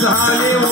झाले वो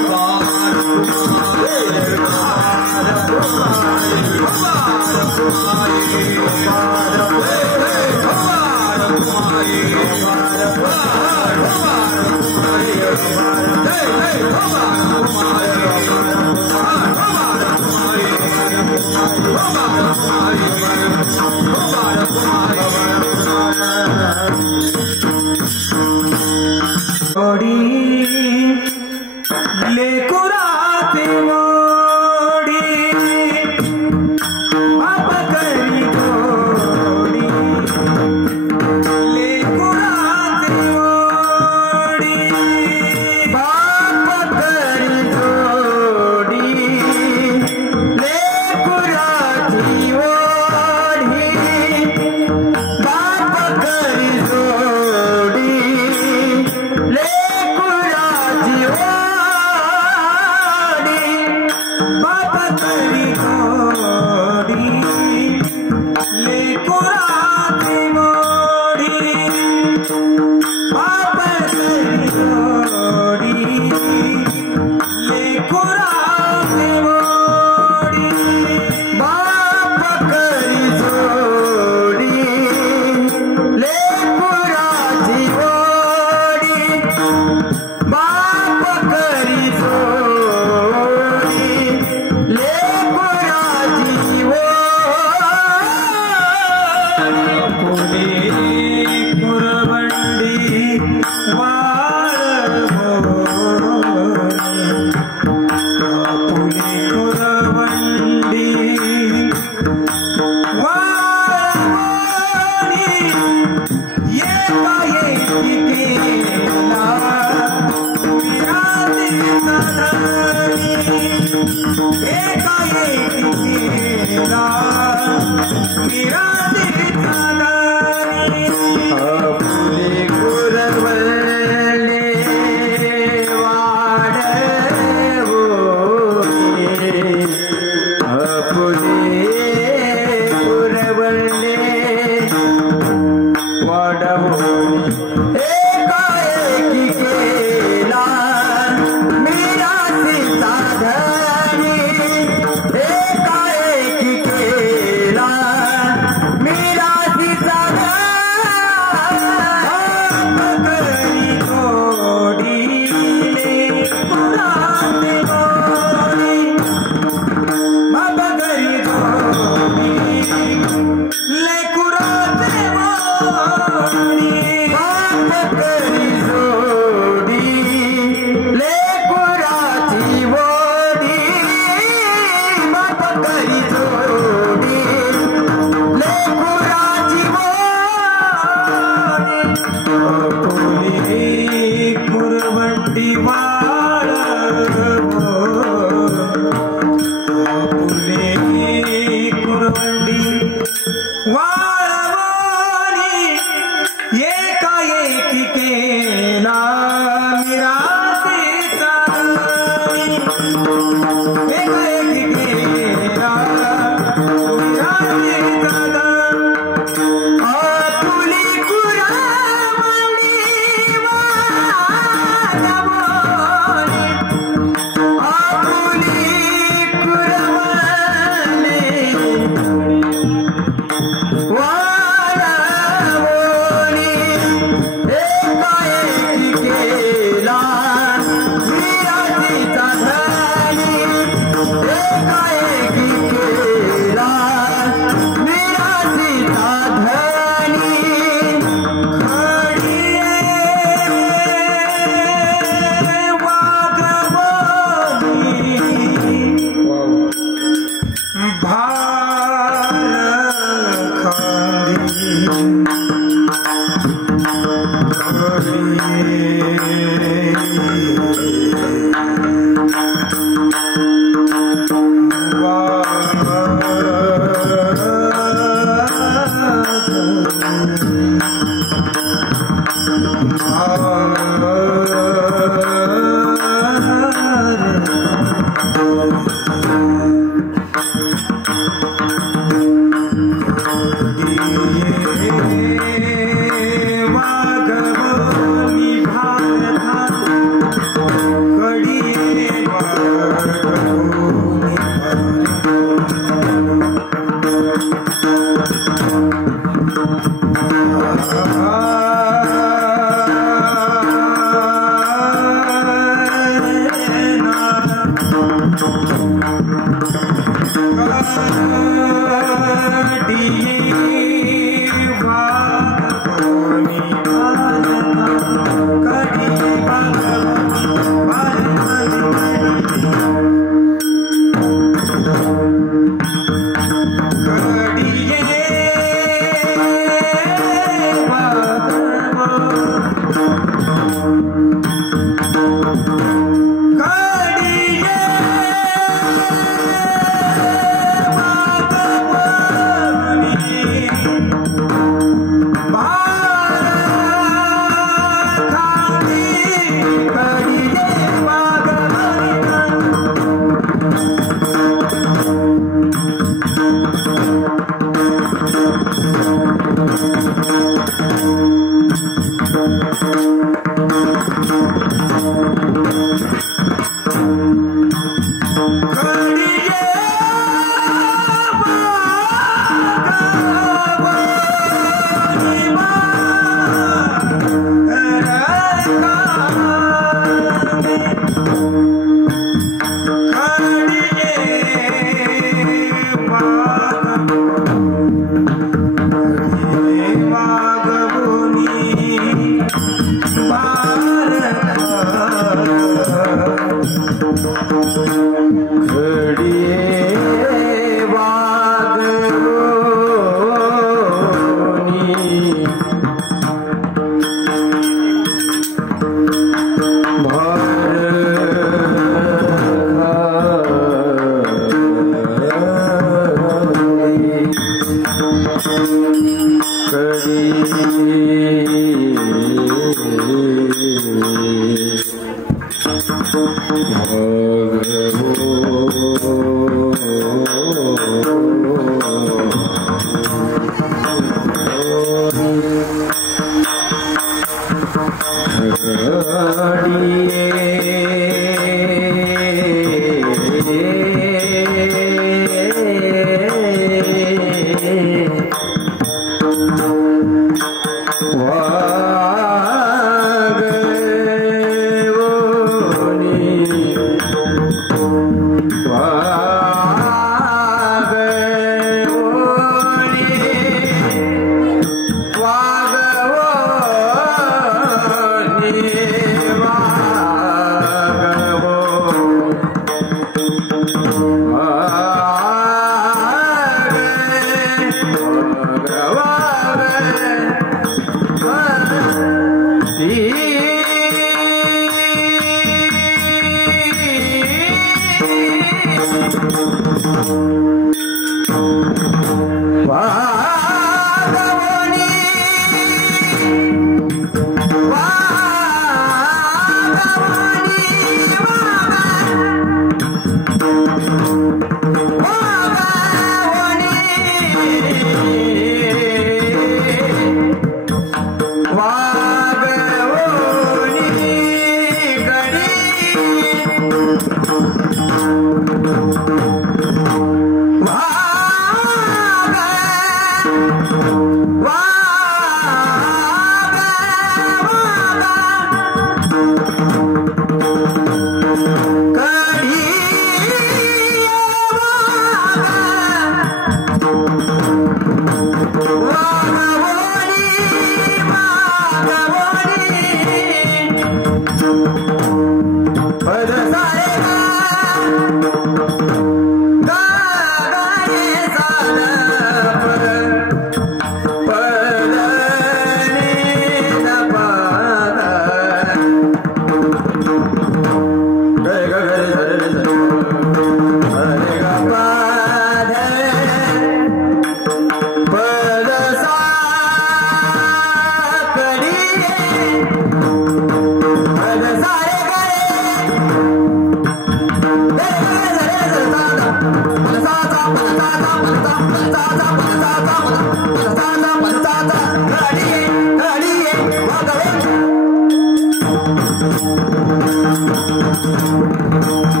Thank you.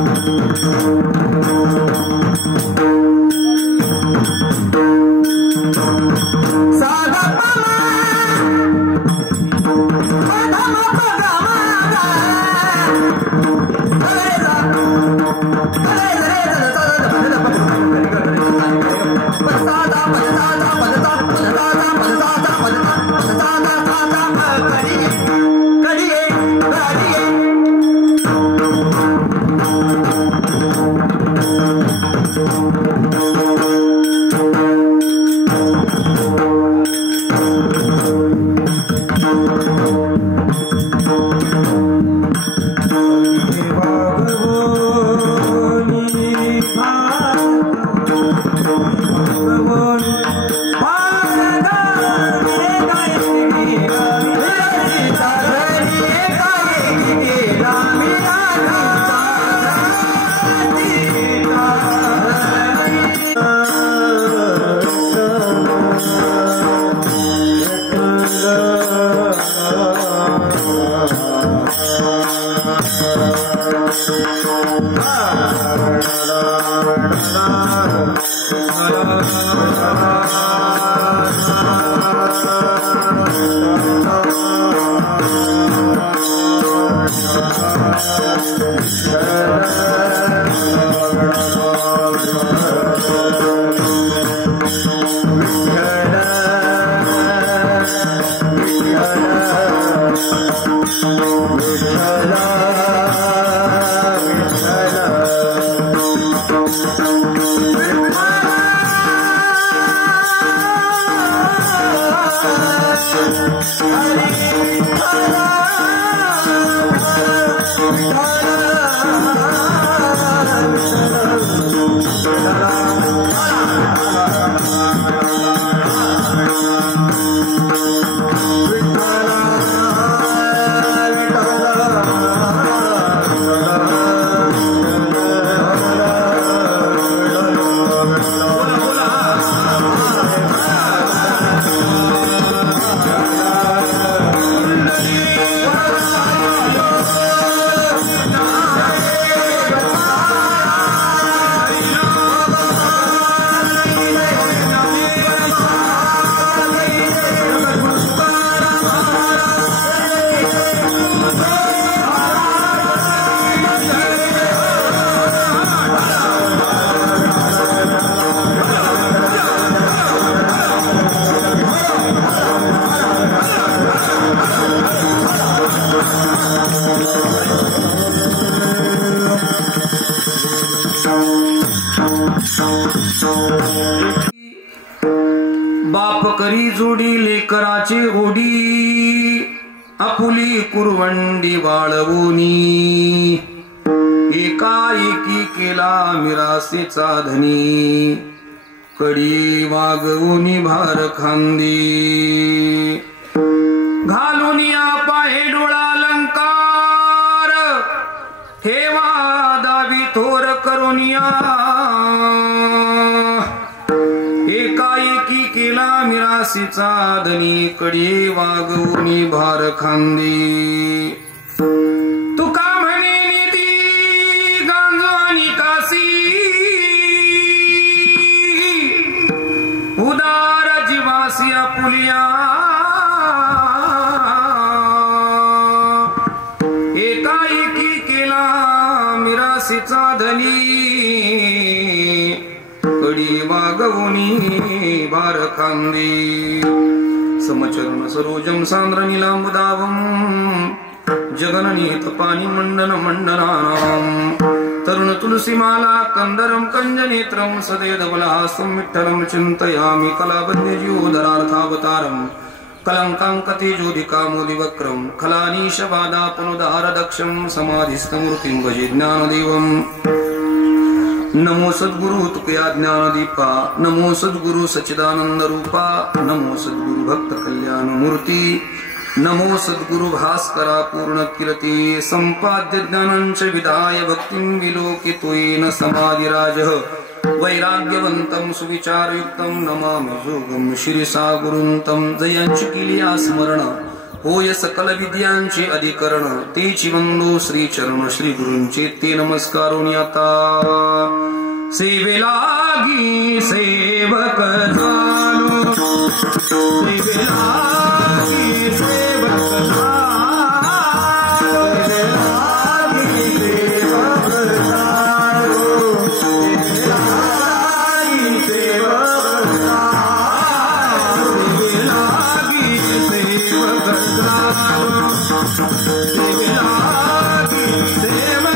बाप करी जोडी लेकराचे ओढी आपुली कुरवंडी वाळवूनी एकाएकी केला मिरासेचा धनी कडी वागवूनी भार खांदी घालून या पाहे डोळा अलंकार ठेवा दावी थोर करुनिया एकाएकी केला मिरासीचा धनी कडी वागवूनी भार खांदी तुका म्हणे निधी गांजवानी कासी उदार जीवासी आपुलिया एकाएकी केला मिरासीचा धनी कडी वागवूनी भार खांदी समचरण सरोजम सांद्र नीलांबुदावम जगननीत पाणी मंडन मंडनानाम तरुण तुलसीमाला कंदरम कंजनेत्रम सदेदबलहासं विठ्ठलं चिन्तयामि कलावन्यजीवोदरार्थावतारम् कलङ्काङ्कतेजोधिकामोदिवक्रम खलानीशवादापनुदारदक्षं समाधिस्थमूर्तिं भजे ज्ञानदेवम् नमो सद्गुरु तुकया ज्ञानदीपा नमो सद्गुरु सच्चिदानंद रूपा नमो सद्गुरु भक्त कल्याण मूर्ति नमो सद्गुरु भास्करा पूर्ण कीर्ति संपाद्य ज्ञानंच विधाय भक्तिं विलोकितोयेन समाधिराजः वैराग्यवंतं सुविचारयुक्तं नमामि जोगं शिरसा गुरुंतं जयांची केलिया स्मरण होय सकल विद्यांचे अधिकरण तेची वंदो श्री चरण श्री गुरूंचे ते नमस्कारोनी आता सेवेलागी सेवक झालो सेवेलागी सेवक झालो सेवेलागी सेवक झालो सेवेलागी सेवक झालो सेवेलागी सेवक सेवक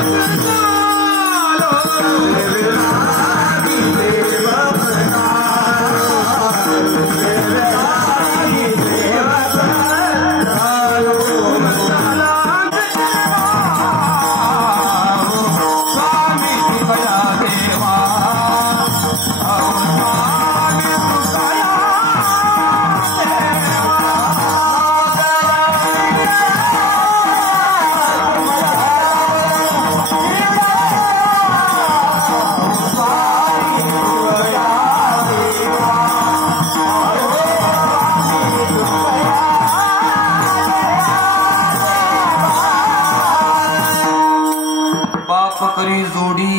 करी जोडी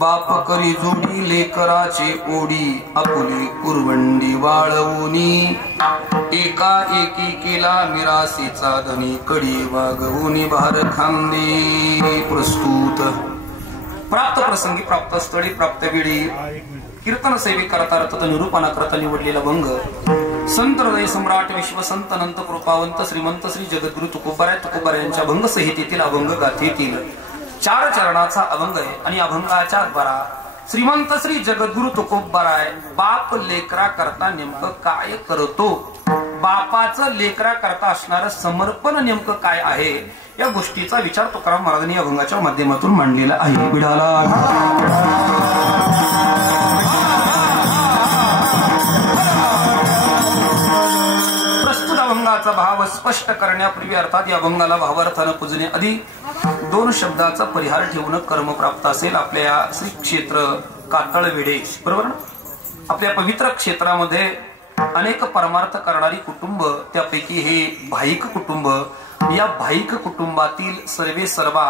बाप करी जोडी लेकराचे ओढी आपुली कुरवंडी वाळवूनी एका एकी केला मिरासीचा धनी कडी वागवूनी भार खांदे प्रस्तुत प्राप्त प्रसंगी प्राप्त स्थळी प्राप्त वेळी कीर्तन सेवी करता रतत निरूपणा करता निवडलेला भंग संत हृदय सम्राट विश्वसंत अनंत कृपावंत श्रीमंत श्री जगद्गुरु तुकोबाराय यांच्या भंग संहितेतील अभंग गाथेतील 4 चरणाचा अभंग आहे आणि अभंगाच्या द्वारा श्रीमंत श्री जगद्गुरु तुकोबाराय बाप लेकरा करता नेमकं काय करतो, बापाचं लेकरा करता असणारं समर्पण नेमकं काय आहे या गोष्टीचा विचार तुकाराम महाराजांनी अभंगाच्या माध्यमातून मांडलेला आहे. विडाला प्रस्तुत अभंगाचा भाव स्पष्ट करण्यापूर्वी अर्थात या अभंगाला भावार्थानं पूजणे आधी 2 शब्दाचा परिहार ठेवून कर्म प्राप्त असेल. आपल्या श्री क्षेत्र कातळवेढे बरोबर ना, आपल्या पवित्र क्षेत्रामध्ये अनेक परमार्थ करणारी कुटुंब, त्यापैकी हे भाईक कुटुंब, या भाईक कुटुंबातील सर्वे सर्वा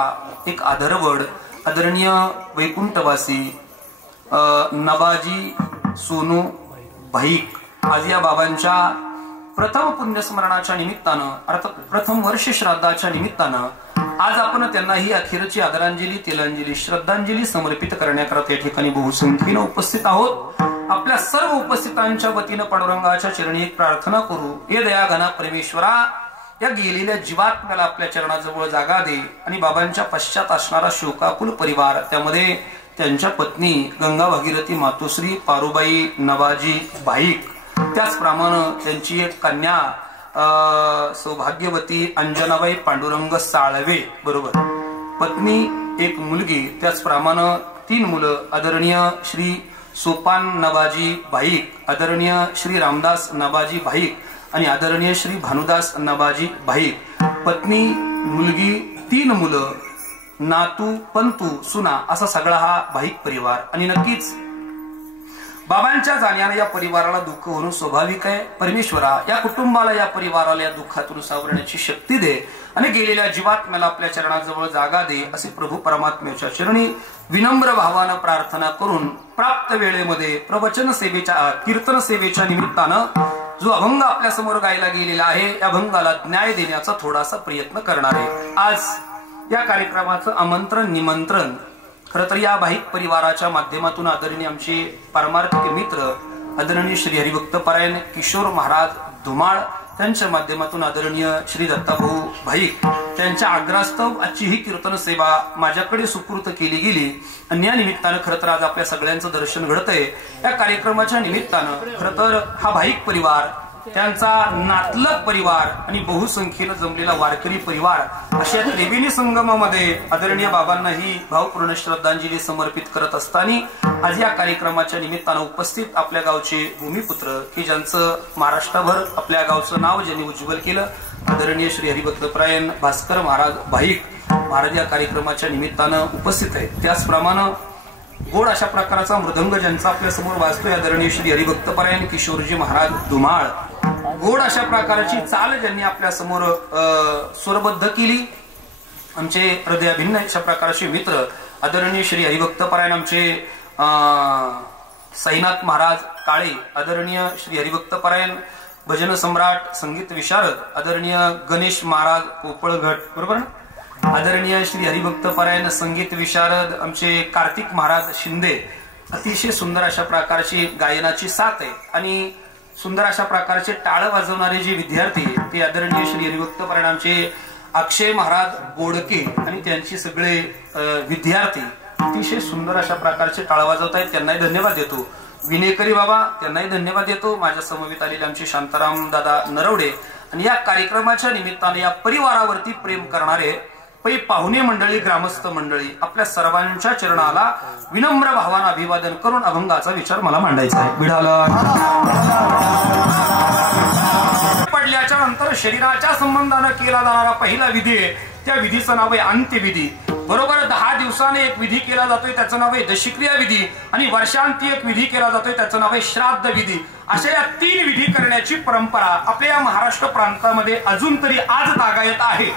एक आदरवड आदरणीय वैकुंठवासी नबाजी सोनू भाईक आज या बाबांच्या प्रथम पुण्यस्मरणाच्या निमित्तानं अर्थात प्रथम वर्ष श्राद्धाच्या निमित्तानं आज आपण त्यांना ही अखेरची आदरांजली तिलांजली श्रद्धांजली समर्पित करण्याकरता या ठिकाणी बहुसंख्येने उपस्थित आहोत. आपल्या सर्व उपस्थितांच्या वतीनं पांडुरंगाच्या चरणी एक प्रार्थना करू. ये दया घना परमेश्वरा, या गेलेल्या जीवात्म्याला आपल्या चरणाजवळ जागा दे आणि बाबांच्या पश्चात असणारा शोकाकुल परिवार, त्यामध्ये त्यांच्या पत्नी गंगा भागीरथी मातोश्री पारुबाई नवाजी भाईक, त्याचप्रमाणे त्यांची एक कन्या सौभाग्यवती अंजनाबाई पांडुरंग साळवे बरोबर, पत्नी एक मुलगी, त्याचप्रमाणे 3 मुलं आदरणीय श्री सोपान नबाजी भाईक, आदरणीय श्री रामदास नबाजी भाईक आणि आदरणीय श्री भानुदास नबाजी भाईक, पत्नी मुलगी 3 मुलं नातू पंतू सुना असा सगळा हा भाईक परिवार. आणि नक्कीच बाबांच्या जाण्याने या परिवाराला दुःख होणं स्वाभाविक आहे. परमेश्वरा या कुटुंबाला या परिवाराला या दुःखातून सावरण्याची शक्ती दे आणि गेलेल्या जीवात्म्याला आपल्या चरणाजवळ जागा दे असे प्रभू परमात्म्याच्या चरणी विनम्र भावानं प्रार्थना करून प्राप्त वेळेमध्ये प्रवचन सेवेच्या कीर्तन सेवेच्या निमित्तानं जो अभंग आपल्या समोर गायला गेलेला आहे या अभंगाला न्याय देण्याचा थोडासा प्रयत्न करणार आहे. आज या कार्यक्रमाचं आमंत्रण निमंत्रण खरं तर या भाईक परिवाराच्या माध्यमातून आदरणीय आमचे पारमार्थिक मित्र आदरणीय श्री हरिभक्त परायण किशोर महाराज धुमाळ त्यांच्या माध्यमातून आदरणीय श्री दत्ताभाऊ भाईक त्यांच्या आग्रहास्तव आजची ही कीर्तन सेवा माझ्याकडे सुपूर्त केली गेली आणि या निमित्तानं खरं तर आज आपल्या सगळ्यांचं दर्शन घडतंय. या कार्यक्रमाच्या निमित्तानं खरं तर हा भाईक परिवार, त्यांचा नातलग परिवार आणि बहुसंख्येनं जमलेला वारकरी परिवार अशा त्रिवेणी संगमामध्ये आदरणीय बाबांना ही भावपूर्ण श्रद्धांजली समर्पित करत असताना आज या कार्यक्रमाच्या निमित्तानं उपस्थित आपल्या गावचे भूमिपुत्र की ज्यांचं महाराष्ट्रभर आपल्या गावचं नाव ज्यांनी उज्ज्वल केलं आदरणीय श्री हरिभक्तपरायण भास्कर महाराज भाईक महाराज या कार्यक्रमाच्या निमित्तानं उपस्थित आहेत. त्याचप्रमाणे गोड अशा प्रकारचा मृदंग ज्यांचा आपल्या समोर वाजतोय आदरणीय श्री हरिभक्तपरायण किशोरजी महाराज धुमाळ, गोड अशा प्रकारची चाल ज्यांनी आपल्या समोर स्वरबद्ध केली आमचे हृदयाभिन्न अशा प्रकारचे मित्र आदरणीय श्री हरिभक्तपरायण आमचे साईनाथ महाराज काळे, आदरणीय श्री हरिभक्तपरायण भजन सम्राट संगीत विशारद आदरणीय गणेश महाराज पोपळघट बरोबर, आदरणीय श्री हरिभक्तपरायण संगीत विशारद आमचे कार्तिक महाराज शिंदे. अतिशय सुंदर अशा प्रकारची गायनाची साथ आहे आणि सुंदर अशा प्रकारचे टाळ वाजवणारे जे विद्यार्थी ते आदरणीय श्री हरिभक्तपरायण आमचे अक्षय महाराज बोडके आणि त्यांचे सगळे विद्यार्थी अतिशय सुंदर अशा प्रकारचे टाळ वाजवत आहेत. त्यांनाही धन्यवाद देतो. विनेकरी बाबा त्यांनाही धन्यवाद देतो. माझ्या समवेत आलेले आमचे शांताराम दादा नरवडे आणि या कार्यक्रमाच्या निमित्ताने या परिवारावरती प्रेम करणारे पै पाहुणे मंडळी ग्रामस्थ मंडळी आपल्या सर्वांच्या चरणाला विनम्र भावानं अभिवादन करून अभंगाचा विचार मला मांडायचा आहे. विढाला पडल्याच्या नंतर शरीराच्या संबंधानं केला जाणारा पहिला विधी आहे त्या विधीचं नाव आहे अंत्यविधी. बरोबर 10 दिवसाने एक विधी केला जातोय त्याचं नाव आहे दशक्रिया विधी आणि वर्षांती एक विधी केला जातोय त्याचं नाव आहे श्राद्ध विधी. अशा या 3 विधी करण्याची परंपरा आपल्या या महाराष्ट्र प्रांतामध्ये अजून तरी आज तागायत आहे.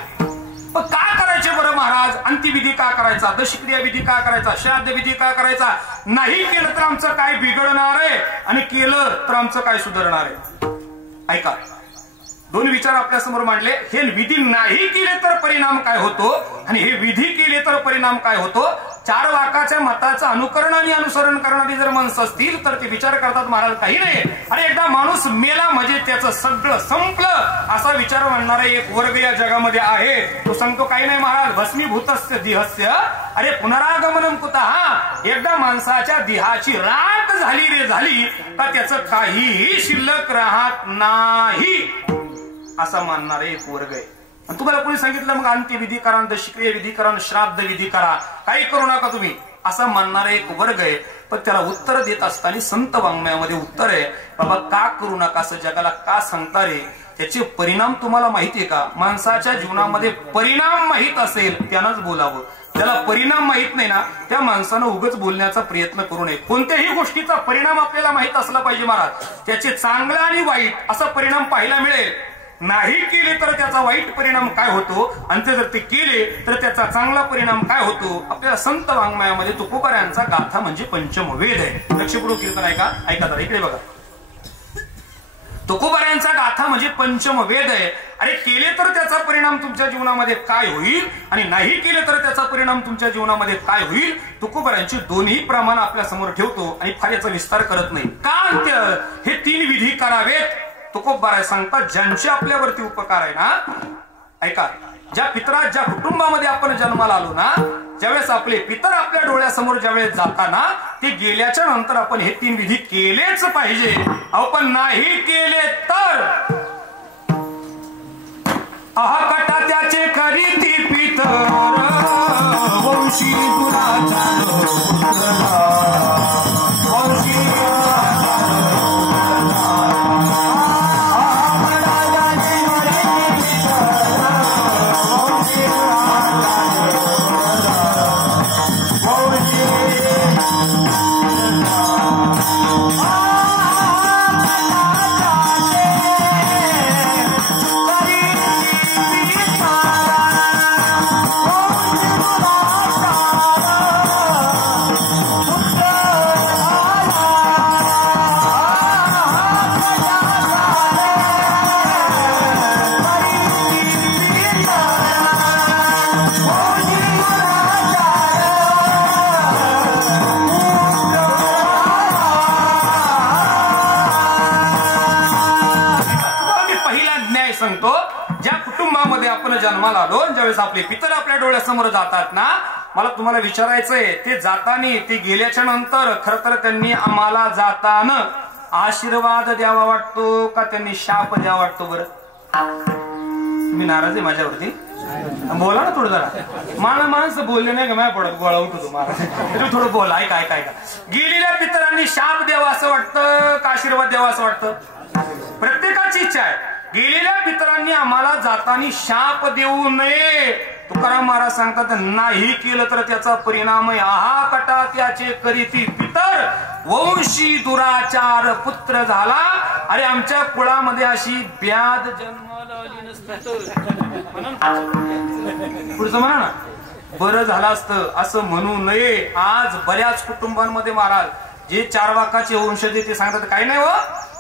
पण का करायची विचारायचे बरं महाराज अंत्यविधी का करायचा, दशक्रिया विधी का करायचा, श्राद्ध विधी का करायचा, नाही केलं तर आमचं काय बिघडणार आहे आणि केलं तर आमचं काय सुधारणार आहे. ऐका, दोन विचार आपल्या समोर मांडले. हे विधी नाही केले तर परिणाम काय होतो आणि हे विधी केले तर परिणाम काय होतो. 4 वाकाच्या मताचं अनुकरण आणि अनुसरण करणारी जर माणसं असतील तर ते विचार करतात महाराज काही नाही, अरे एकदा माणूस मेला म्हणजे त्याचं सगळं संपलं असा विचार मांडणारा एक वर्ग या जगामध्ये आहे. तो सांगतो काही नाही महाराज, भस्मीभूतस्य देहस्य अरे पुनरागमनम कुतः. एकदा माणसाच्या देहाची राख झाली रे झाली तर त्याचं काहीही शिल्लक राहत नाही असा मानणारा एक वर्ग आहे. तुम्हाला कोणी सांगितलं मग अंत्यविधी करा, दशक्रिया विधी करा, श्राद्ध विधी करा, काही करू नका तुम्ही असा मानणारा एक वर्ग आहे. पण त्याला उत्तर देत असताना संत वाङ्मयामध्ये उत्तर आहे, बाबा का करू नका असं जगाला का सांगता रे, त्याचे परिणाम तुम्हाला माहितीये का. माणसाच्या जीवनामध्ये परिणाम माहित असेल त्यानंच बोलावं, त्याला परिणाम माहित नाही ना त्या माणसानं उगाच बोलण्याचा प्रयत्न करू नये. कोणत्याही गोष्टीचा परिणाम आपल्याला माहित असला पाहिजे महाराज, त्याचे चांगला आणि वाईट असा परिणाम पाहायला मिळेल. नाही केले तर त्याचा वाईट परिणाम काय होतो आणि ते जर ते केले तर त्याचा चांगला परिणाम काय होतो आपल्याला संत वाङ्मयामध्ये तुकोबारायांचा गाथा म्हणजे पंचमवेद आहे. लक्षपूर्वक कीर्तन ऐका, ऐका जरा इकडे बघा. तुकोबारायांचा गाथा म्हणजे पंचमवेद आहे. अरे केले तर त्याचा परिणाम तुमच्या जीवनामध्ये काय होईल आणि नाही केले तर त्याचा परिणाम तुमच्या जीवनामध्ये काय होईल. तुकोबारायांची दोन्ही प्रमाण आपल्या समोर ठेवतो आणि फार याचा विस्तार करत नाही. का हे 3 विधी करावेत तुकोबाराय सांगतात. ज्यांचे आपल्यावरती उपकार आहे ना, ऐका, ज्या पितरात ज्या कुटुंबामध्ये आपण जन्माला आलो ना, ज्यावेळेस आपले पितर आपल्या डोळ्यासमोर ज्यावेळेस जाताना ते गेल्याच्या नंतर आपण हे 3 विधी केलेच पाहिजे. आपण नाही केले तर अहकटा त्याचे करीती पितर वंशी गुणाचा सांगतो. ज्या कुटुंबामध्ये आपण जन्माला आलो, ज्यावेळेस आपले पितर आपल्या डोळ्यासमोर जातात ना, मला तुम्हाला विचारायचंय ते जातानी ते गेल्याच्या नंतर खर तर त्यांनी आम्हाला जाताना आशीर्वाद द्यावा वाटतो का त्यांनी शाप द्यावा वाटतो. बरं तुम्ही नाराज आहे माझ्यावरती, बोला ना थोडं जरा. माणसं बोलले नाही का माझ्या पडत गोळा उठतो महाराज, थोडं बोला. ऐका ऐका ऐका, गेलेल्या पितरांनी शाप द्यावा असं वाटतं का आशीर्वाद द्यावा असं वाटतं. प्रत्येकाची इच्छा आहे. गेलेल्या पितरांनी आम्हाला जाताना शाप देऊ नये. तुकाराम महाराज सांगतात नाही केलं तर त्याचा परिणाम आहे आहाकटा त्याचे करीती पितर वंशी दुराचार पुत्र झाला. अरे आमच्या कुळामध्ये अशी ब्याद जन्माला आली नसतं पुढचं म्हणा ना, बरं झालं असतं असं म्हणू नये. आज बऱ्याच कुटुंबांमध्ये महाराज जे 4 वाकाचे वंशज ते सांगतात काही नाही हो,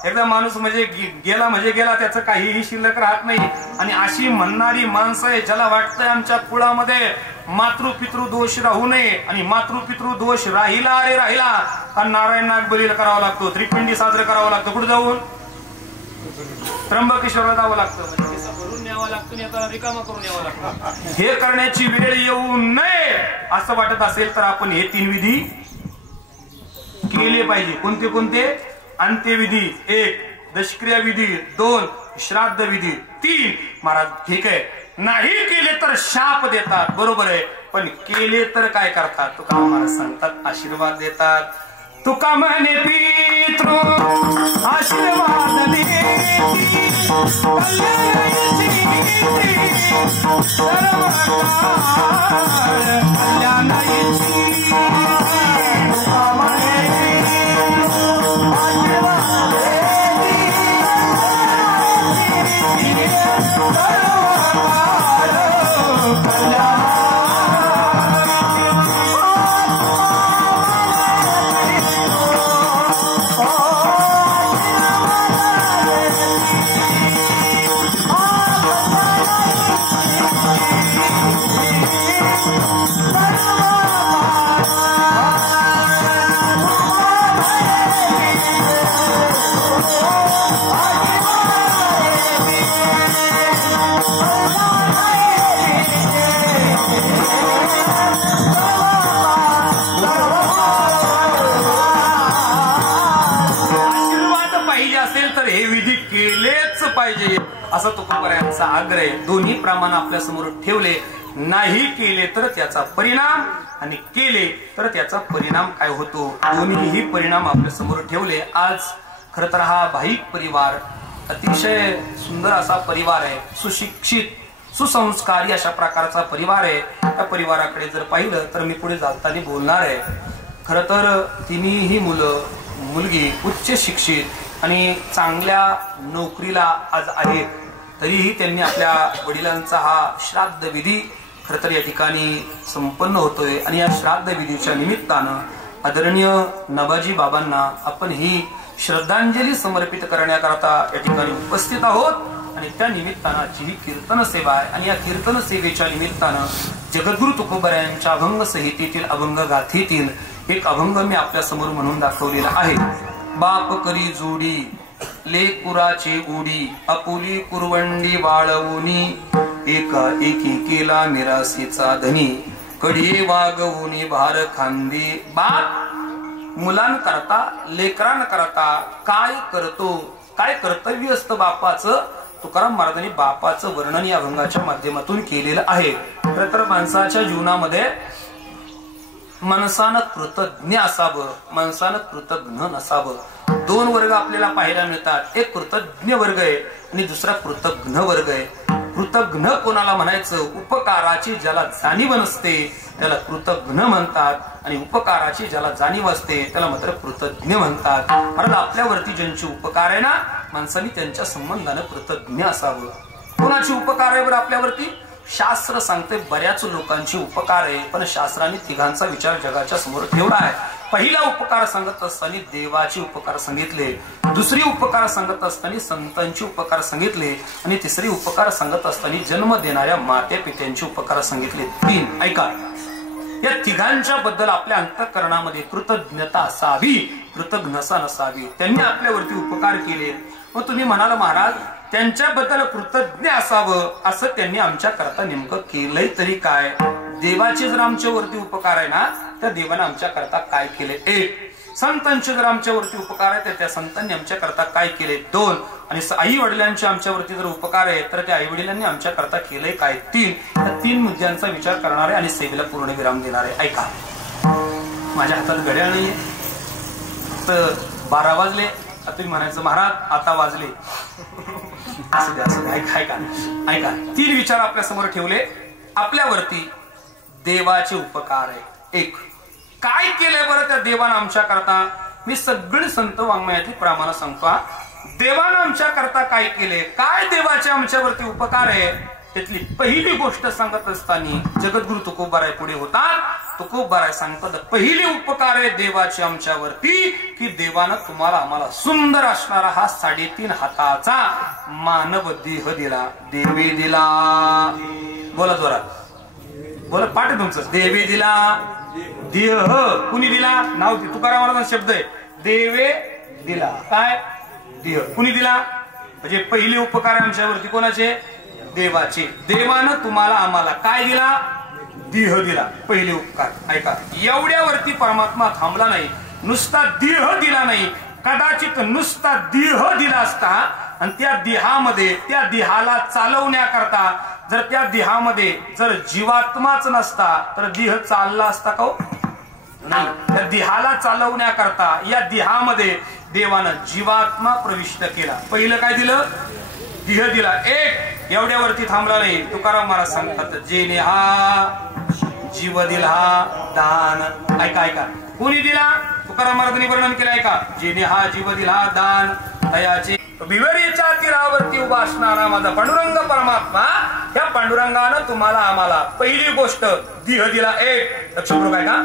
एकदा माणूस म्हणजे गेला म्हणजे गेला, त्याचं काहीही शिल्लक राहत नाही. आणि अशी म्हणणारी माणसं आहे ज्याला वाटतंय आमच्या कुळामध्ये मातृपितृ दोष राहू नये. आणि मातृपितृ दोष राहिला रे राहिला आणि नारायण नाग बलीला करावा लागतो, त्रिपिंडी साजरं करावं लागतं, कुठे जाऊन त्र्यंबकेश्वरला जावं लागतं, भरून न्यावं लागतं, आता रिकामा करून यावं लागतं. हे करण्याची वेळ येऊ नये असं वाटत असेल तर आपण हे 3 विधी केले पाहिजे. कोणते कोणते. अंत्यविधी 1, दशक्रिया विधी 2, श्राद्ध विधी 3. महाराज ठीक आहे, नाही केले तर शाप देतात, बरोबर आहे, पण केले तर काय करतात. तुका महाराज सांगतात आशीर्वाद देतात. तुका म्हणे पितृ आशीर्वाद दे हे विधी केलेच पाहिजे असा तुकोबारायांचा आग्रह आहे. दोन्ही प्रमाण आपल्या समोर ठेवले, नाही केले तर त्याचा परिणाम आणि केले तर त्याचा परिणाम काय होतो, दोन्हीही परिणाम आपल्या समोर ठेवले. आज खर तर हा भाईक परिवार अतिशय सुंदर असा परिवार आहे, सुशिक्षित सुसंस्कारी अशा प्रकारचा परिवार आहे. त्या परिवाराकडे जर पाहिलं तर मी पुढे जाताना बोलणार आहे. खर तर तिन्ही मुलगी उच्च शिक्षित आणि चांगल्या नोकरीला आज आहेत, तरीही त्यांनी आपल्या वडिलांचा हा श्राद्ध विधी खर तर या ठिकाणी संपन्न होतोय. आणि या श्राद्ध विधीच्या निमित्तानं आदरणीय नबाजी बाबांना आपण ही श्रद्धांजली समर्पित करण्याकरता या ठिकाणी उपस्थित आहोत. आणि त्या निमित्तानं ही कीर्तन सेवा आहे. आणि या कीर्तन सेवेच्या निमित्तानं जगद्गुरु तुकोबारायांच्या अभंग संहितेतील अभंग गाथेतील एक अभंग मी आपल्या समोर म्हणून दाखवलेला आहे. बाप करी जोडी लेकुराची उडी, आपुली कुरवंडी वाळवूनी, एका एकी केला निराशेचा धनी, कडी वागवूनी भार खांदी. बाप मुलांकरता लेकरांकरता काय करतो, काय कर्तव्य असतं बापाचं, तुकाराम महाराजांनी बापाचं वर्णन या अभंगाच्या माध्यमातून केलेलं आहे. तर माणसाच्या जीवनामध्ये माणसानं कृतज्ञ असावं, माणसानं कृतज्ञ नसावं. दोन वर्ग आपल्याला पाहायला मिळतात. एक कृतज्ञ वर्ग आहे आणि दुसरा कृतज्ञ वर्ग आहे. कृतज्ञ कोणाला म्हणायचं, उपकाराची ज्याला जाणीव नसते त्याला कृतज्ञ म्हणतात, आणि उपकाराची ज्याला जाणीव असते त्याला मात्र कृतज्ञ म्हणतात. कारण आपल्यावरती ज्यांचे उपकार आहे ना, माणसाने त्यांच्या संबंधानं कृतज्ञ असावं. कोणाचे उपकार आहे बरं आपल्यावरती? शास्त्र सांगते बऱ्याच लोकांचे उपकार आहे, पण शास्त्राने तिघांचा विचार जगाच्या समोर ठेवला आहे. पहिला उपकार सांगत असताना देवाचे उपकार सांगितले, दुसरी उपकार सांगत असताना संतांचे उपकार सांगितले, आणि तिसरी उपकार सांगत असताना जन्म देणाऱ्या मात्या पित्यांचे उपकार सांगितले. 3 ऐका, या तिघांच्या बद्दल आपल्या अंतःकरणामध्ये कृतज्ञता असावी, कृतज्ञता नसावी. त्यांनी आपल्यावरती उपकार केले, मग तुम्ही म्हणाल महाराज त्यांच्याबद्दल कृतज्ञ असावं, असं त्यांनी आमच्या करता नेमकं केलंय तरी काय? देवाचे जर आमच्यावरती उपकार आहे ना, त्या देवाने आमच्या करता काय केले? 1. संतांचे जर आमच्यावरती उपकार आहे तर त्या संतांनी आमच्या करता काय केले? 2. आणि आई वडिलांचे आमच्यावरती जर उपकार आहे तर त्या आई वडिलांनी आमच्या करता केलंय काय? 3. या 3 मुद्द्यांचा विचार करणारे आणि सेवेला पूर्ण विराम देणारे. ऐका, माझ्या हातात घड्याळ नाहीये, तर 12 वाजले, तुम्ही म्हणायचं महाराज आता वाजले. असू द्या असू द्या. ऐका 3 विचार आपल्या समोर ठेवले. आपल्यावरती देवाचे उपकार आहे. 1. काय केलंय बरं त्या देवानं आमच्या करता? मी सगळी संत वाङ्मयातली प्रमाण सांगतो. देवानं आमच्या करता काय केले, काय देवाचे आमच्यावरती उपकार आहे, त्यातली पहिली गोष्ट सांगत असताना जगद्गुरु तुकोबाराय पुढे होतात. तुकोबाराय सांगतात पहिली उपकार आहे देवाचे आमच्यावरती, की देवानं तुम्हाला आम्हाला सुंदर असणारा हा 3.5 हाताचा मानव देह दिला. देवे दिला, बोला जोरात, बोला पाठ तुमचं. देवे दिला देह, कुणी दिला? नाव तुकाराम महाराजांचा शब्द आहे. देवे दिला, काय? देह. कुणी दिला? म्हणजे पहिले उपकार आमच्यावरती कोणाचे? देवाचे. देवानं तुम्हाला आम्हाला काय दिला? देह दिला. पहिले उपकार. ऐका, एवढ्यावरती परमात्मा थांबला नाही, नुसता देह दिला नाही, कदाचित नुसता देह दिला असता आणि त्या देहामध्ये, त्या देहाला चालवण्याकरता जर त्या देहामध्ये जर जीवात्माच नसता तर देह चालला असता का? नाही. त्या देहाला चालवण्याकरता या देहामध्ये देवानं जीवात्मा प्रविष्ट केला. पहिलं काय दिलं? देह दिला. 1. एवढ्यावरती थांबला नाही. तुकाराम महाराज सांगतात जेने हा जीव दिला दान. ऐका, कोणी दिला? तुकाराम महाराजांनी वर्णन केलं. ऐका, जेने हा जीव दिला दान, तयाचे विवरेच्या तीरावरती उभा असणारा माझा पांडुरंग परमात्मा, या पांडुरंगानं तुम्हाला आम्हाला पहिली गोष्ट देह दिला. 1. लक्षपूर्वक आहे का?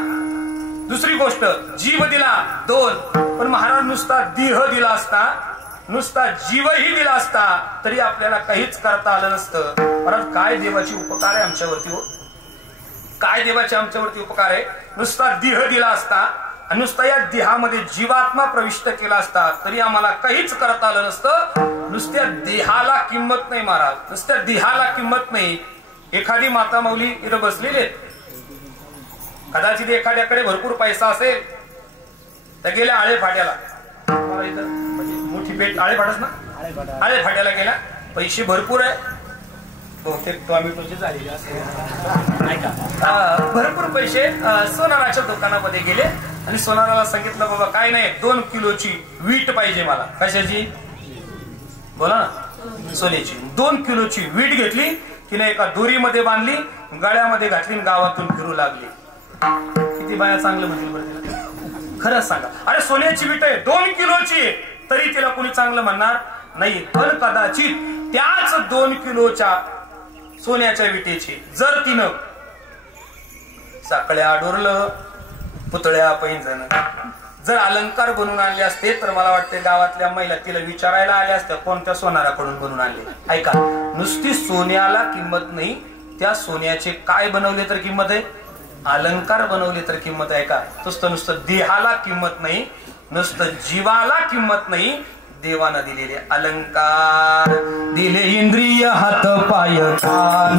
दुसरी गोष्ट जीव दिला. 2. पण महाराज नुसता देह दिला असता, नुसता जीवही दिला असता तरी आपल्याला काहीच करता आलं नसतं. महाराज काय देवाची उपकार आहे आमच्यावरती हो, काय देवाचे आमच्यावरती उपकार आहे. नुसता देह दिला असता, नुसता या देहामध्ये जीवात्मा प्रविष्ट केला असता तरी आम्हाला काहीच करता आलं नसतं. नुसत्या देहाला किंमत नाही महाराज, नुसत्या देहाला किंमत नाही. एखादी माता माऊली इथं बसलेली आहेत, कदाचित एखाद्याकडे भरपूर पैसा असेल तर गेल्या आळे फाट्याला, म्हणजे चौथी पेठ आळेफाटाच ना, आळेफाट्याला गेला, पैसे भरपूर आहे, बहुतेक टोमॅटोचे झालेले असते, भरपूर पैसे. सोनाराच्या दुकानामध्ये गेले आणि सोनाराला सांगितलं बाबा काय नाही 2 किलोची वीट पाहिजे मला. कशाची बोला ना, सोन्याची. 2 किलोची वीट घेतली तिने, एका दोरीमध्ये बांधली, गळ्यामध्ये घातली, गावातून फिरू लागली. किती बाया चांगलं म्हणतील बरं तिला? खरंच सांगा, अरे सोन्याची वीट आहे, 2 किलोची, तरी तिला कोणी चांगलं म्हणणार नाही. पण कदाचित त्याच 2 किलोच्या सोन्याच्या विटेची जर तिनं साकळ्या डोरलं, पुतळ्या पैंजण जर अलंकार बनवून आणले असते, तर मला वाटते गावातल्या महिला तिला विचारायला आल्या असत्या कोणत्या सोनाराकडून बनवून आणले. ऐका, नुसती सोन्याला किंमत नाही, त्या सोन्याचे काय बनवले तर किंमत आहे, अलंकार बनवले तर किंमत आहे. का नुसतं देहाला किंमत नाही, नुसतं जीवाला किंमत नाही, देवानं दिलेले अलंकार, दिले इंद्रिय हात पाय कान,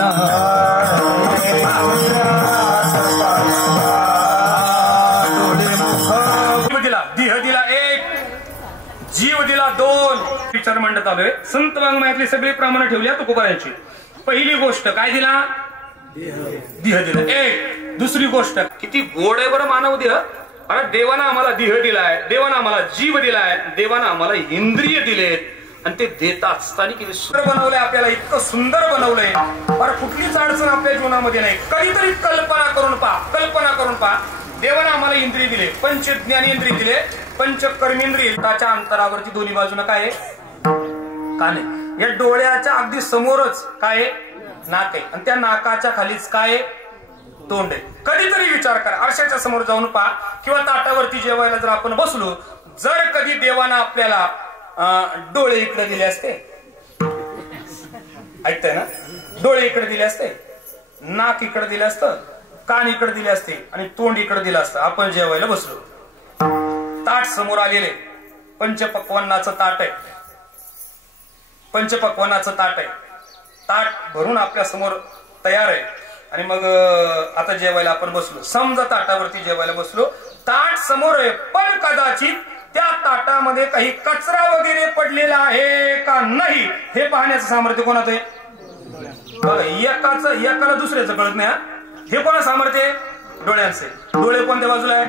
दिला देह दिला 1, जीव दिला 2. विचार मांडत आलोय. संत वाङ्मयातली सगळी प्रमाण ठेवली तुकोबारायांची. पहिली गोष्ट काय दिला, देह दिला 1. दुसरी गोष्ट किती गोड आहे बरं मानव देह. अरे देवानं आम्हाला देह दिलाय, देवानं आम्हाला जीव दिलाय, देवानं आम्हाला इंद्रिय दिलेत, आणि ते देत असताना किती सुंदर बनवलंय आपल्याला, इतकं सुंदर बनवलंय. बरं कुठलीच अडचण आपल्या जीवनामध्ये नाही. कधीतरी कल्पना करून पहा, कल्पना करून पहा. देवानं आम्हाला इंद्रिय दिले, पंच ज्ञानेंद्रिय दिले, पंच कर्मेंद्रिय. त्याच्या अंतरावरती दोन्ही बाजूला काय आहे, कान आहे. या डोळ्याच्या अगदी समोरच काय आहे, नाक आहे, आणि त्या नाकाच्या खालीच काय आहे, तोंड आहे. कधीतरी विचार करा, आरशाच्या समोर जाऊन पहा, किंवा ताटावरती जेवायला जर आपण बसलो, जर कधी देवानं आपल्याला डोळे इकडे दिले असते, ऐकताय ना, डोळे इकडे दिले असते, नाक इकडे दिले असतं, कान इकडे दिले असते, आणि तोंड इकडे दिलं असतं, आपण जेवायला बसलो. ताट समोर आलेले, पंचपक्वान्नाचं ताट आहे, पंचपक्वान्नाचं ताट आहे, ताट भरून आपल्या समोर तयार आहे, आणि मग आता जेवायला आपण बसलो. समजा ताटावरती जेवायला बसलो, ताट समोर आहे, पण कदाचित त्या ताटामध्ये काही कचरा वगैरे पडलेला आहे का नाही हे पाहण्याचं सामर्थ्य कोणाचं आहे, बघा. एकाला दुसऱ्याचं कळत नाही. हे कोणा सामर्थ्य आहे, डोळ्यांचे. डोळे कोणत्या बाजूला आहे,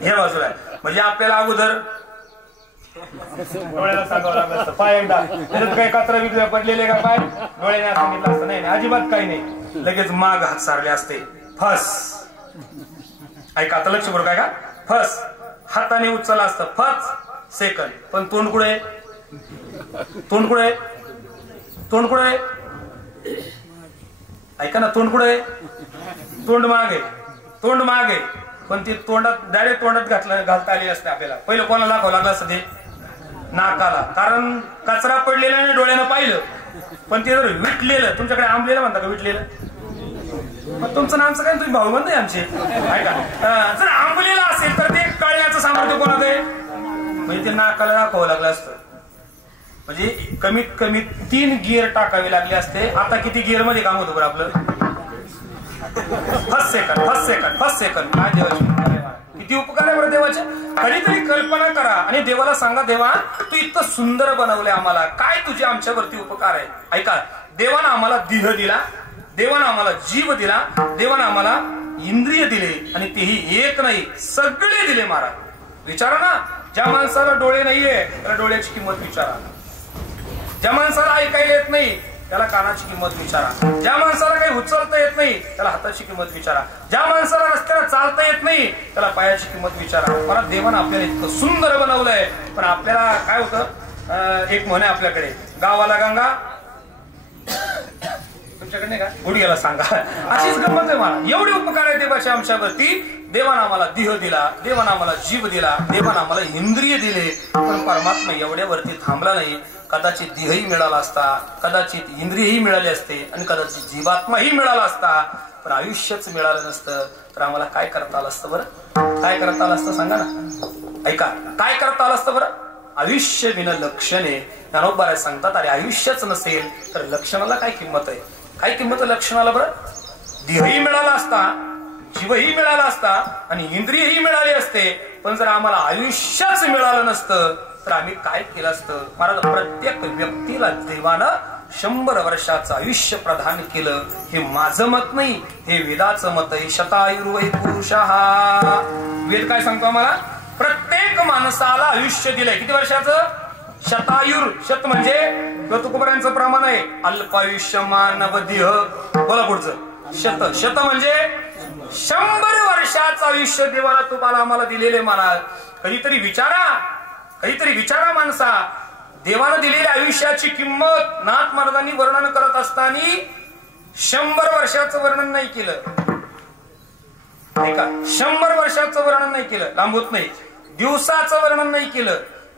हे बाजूला आहे. म्हणजे आपल्याला अगोदर डोळ्याला सांगावं लागलं असतं, पाय एकदा त्याच्यात काही कचरा विकल्या पडलेले का पाय, डोळ्याने सांगितलं असतं नाही, अजिबात काही नाही, लगेच माग हात सारले असते, फस. ऐका आता लक्ष बरोबर काय का, फस. हाताने उचलला असतं, फस सेकंद. पण तोंड कुठे, तोंड कुठे, तोंड कुठे, ऐका ना, तोंड कुठे, तोंड मागे, तोंड मागे. पण ती तोंडात डायरेक्ट तोंडात घालता आली असते आपल्याला. पहिलं कोणाला दाखवं लागलं असतं ते, नाकाला. कारण कचरा पडलेला नाही, डोळ्यानं पाहिलं. पण ते जर विटलेलं, तुमच्याकडे आंबलेलं म्हणता का विटलेलं, मग तुमचं नामचं काय, तुम्ही भाऊ म्हणताय आमचे, ऐका. जर आंबलेलं असेल तर ते कळण्याचं सामर्थ्य कोणाचं आहे, म्हणजे ते नाकाला दाखवावं लागलं असतं. म्हणजे कमीत कमी 3 गिअर टाकावे लागले असते. आता किती गिअर मध्ये काम होतं बरं आपलं, first second, first second, first second. काय देवाचे किती उपकार आहे बरं देवाचे. कधीतरी कल्पना करा आणि देवाला सांगा, देवा तू इतकं सुंदर बनवलंय आम्हाला, काय तुझे आमच्यावरती उपकार आहे. ऐका, देवानं आम्हाला देह दिला, देवानं आम्हाला जीव दिला, देवानं आम्हाला इंद्रिय दिले, आणि तेही एक नाही सगळे दिले महाराज. विचारा ना, ज्या माणसाला डोळे नाहीये त्याला डोळ्याची किंमत विचारा, ज्या माणसाला ऐकायला येत नाही त्याला कानाची किंमत विचारा, ज्या माणसाला काही उचलता येत नाही त्याला हाताची किंमत विचारा, ज्या माणसाला रस्त्याला चालता येत नाही त्याला पायाची किंमत विचारा. मला देवानं आपल्याला इतकं सुंदर बनवलंय. पण आपल्याला काय होतं, एक म्हणे आपल्याकडे, गावाला गंगा तुमच्याकडे नाही का, गुडघ्याला सांगा. अशीच गंमत आहे. मला एवढे उपकार आहे देवाचे आमच्यावरती. देवानं आम्हाला देह दिला, देवानं आम्हाला जीव दिला, देवानं आम्हाला इंद्रिय दिले. पण परमात्मा एवढ्यावरती थांबला नाही. कदाचित देहही मिळाला असता, कदाचित इंद्रियही मिळाले असते, आणि कदाचित जीवात्माही मिळाला असता, पण आयुष्यच मिळालं नसतं. तर आम्हाला काय करता आलं असतं बरं, काय करता आलं असतं सांगा ना. ऐका, काय करता आलं असतं बरं. आयुष्य विना लक्षणे, ज्ञानोबा सांगतात, अरे आयुष्यच नसेल तर लक्षणाला काय किंमत आहे, काय किंमत आहे लक्षणाला बरं. देहही मिळाला असता, जीवही मिळाला असता आणि इंद्रियही मिळाली असते, पण जर आम्हाला आयुष्यच मिळालं नसतं तर आम्ही काय केलं असतं? महाराज, प्रत्येक व्यक्तीला देवानं 100 वर्षाचं आयुष्य प्रदान केलं. हे माझं मत नाही, हे वेदाचं मत आहे. शतायुर्वै पुरुषः. वेद काय सांगतो आम्हाला? प्रत्येक माणसाला आयुष्य दिलंय. किती वर्षाचं? शतायुर. शत म्हणजे तुकोबरांचं प्रमाण आहे. अल्पायुष्य मानवदेह. बोला पुढचं. शत. शत म्हणजे 100 वर्षाचं आयुष्य देवाला तुम्हाला आम्हाला दिलेले. महाराज, कधीतरी विचारा माणसा, देवानं दिलेल्या आयुष्याची किंमत नाथ महाराजांनी वर्णन करत असताना 100 वर्षाचं वर्णन नाही केलं. ऐका, 100 वर्षाचं वर्णन नाही केलं, लांबवत नाही. दिवसाचं वर्णन नाही केलं,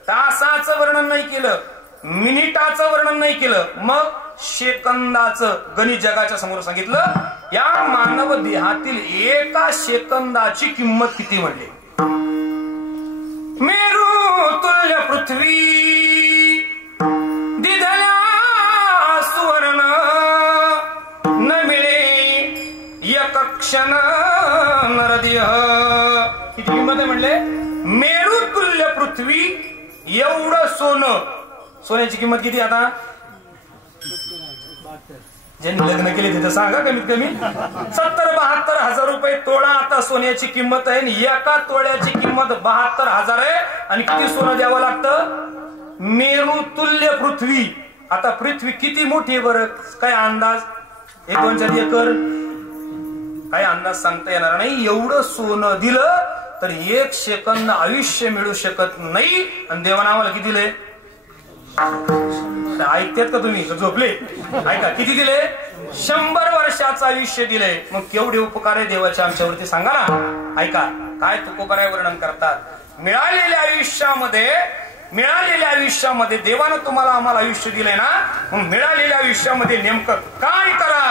तासाचं वर्णन नाही केलं, मिनिटाचं वर्णन नाही केलं, मग सेकंदाचं गणित जगाच्या समोर सांगितलं. या मानव देहातील एका सेकंदाची किंमत किती म्हणली? मेरू तुल्य पृथ्वी दिदल्या सुवर्ण न मिळे एक क्षण नरदेह. किती किंमत आहे म्हणले? मेरू तुल्य पृथ्वी एवढं सोनं. सोन्याची किंमत किती? आता ज्यांनी लग्न केले तिथं सांगा, कमीत कमी 70-72 हजार रुपये तोळा आता सोन्याची किंमत आहे. एका तोळ्याची किंमत 72,000 आहे. आणि किती सोनं द्यावं लागतं? मेरू तुल्य पृथ्वी. आता पृथ्वी किती मोठी आहे बरं? काय अंदाज? 1-2 एकर? काय अंदाज सांगता येणार नाही. एवढं सोनं दिलं तर 1 सेकंद आयुष्य मिळू शकत नाही. आणि देवानं आम्हाला किती दिले? ऐकतात का तुम्ही? झोपले? ऐका, किती दिले? 100 वर्षाचं आयुष्य दिले. मग केवढे उपकार आहे देवाचे आमच्यावरती, सांगा ना. ऐका, काय तुकोबराय वर्णन करतात. मिळालेल्या आयुष्यामध्ये देवानं तुम्हाला आम्हाला आयुष्य दिलंय ना, मग मिळालेल्या आयुष्यामध्ये नेमकं काय करा?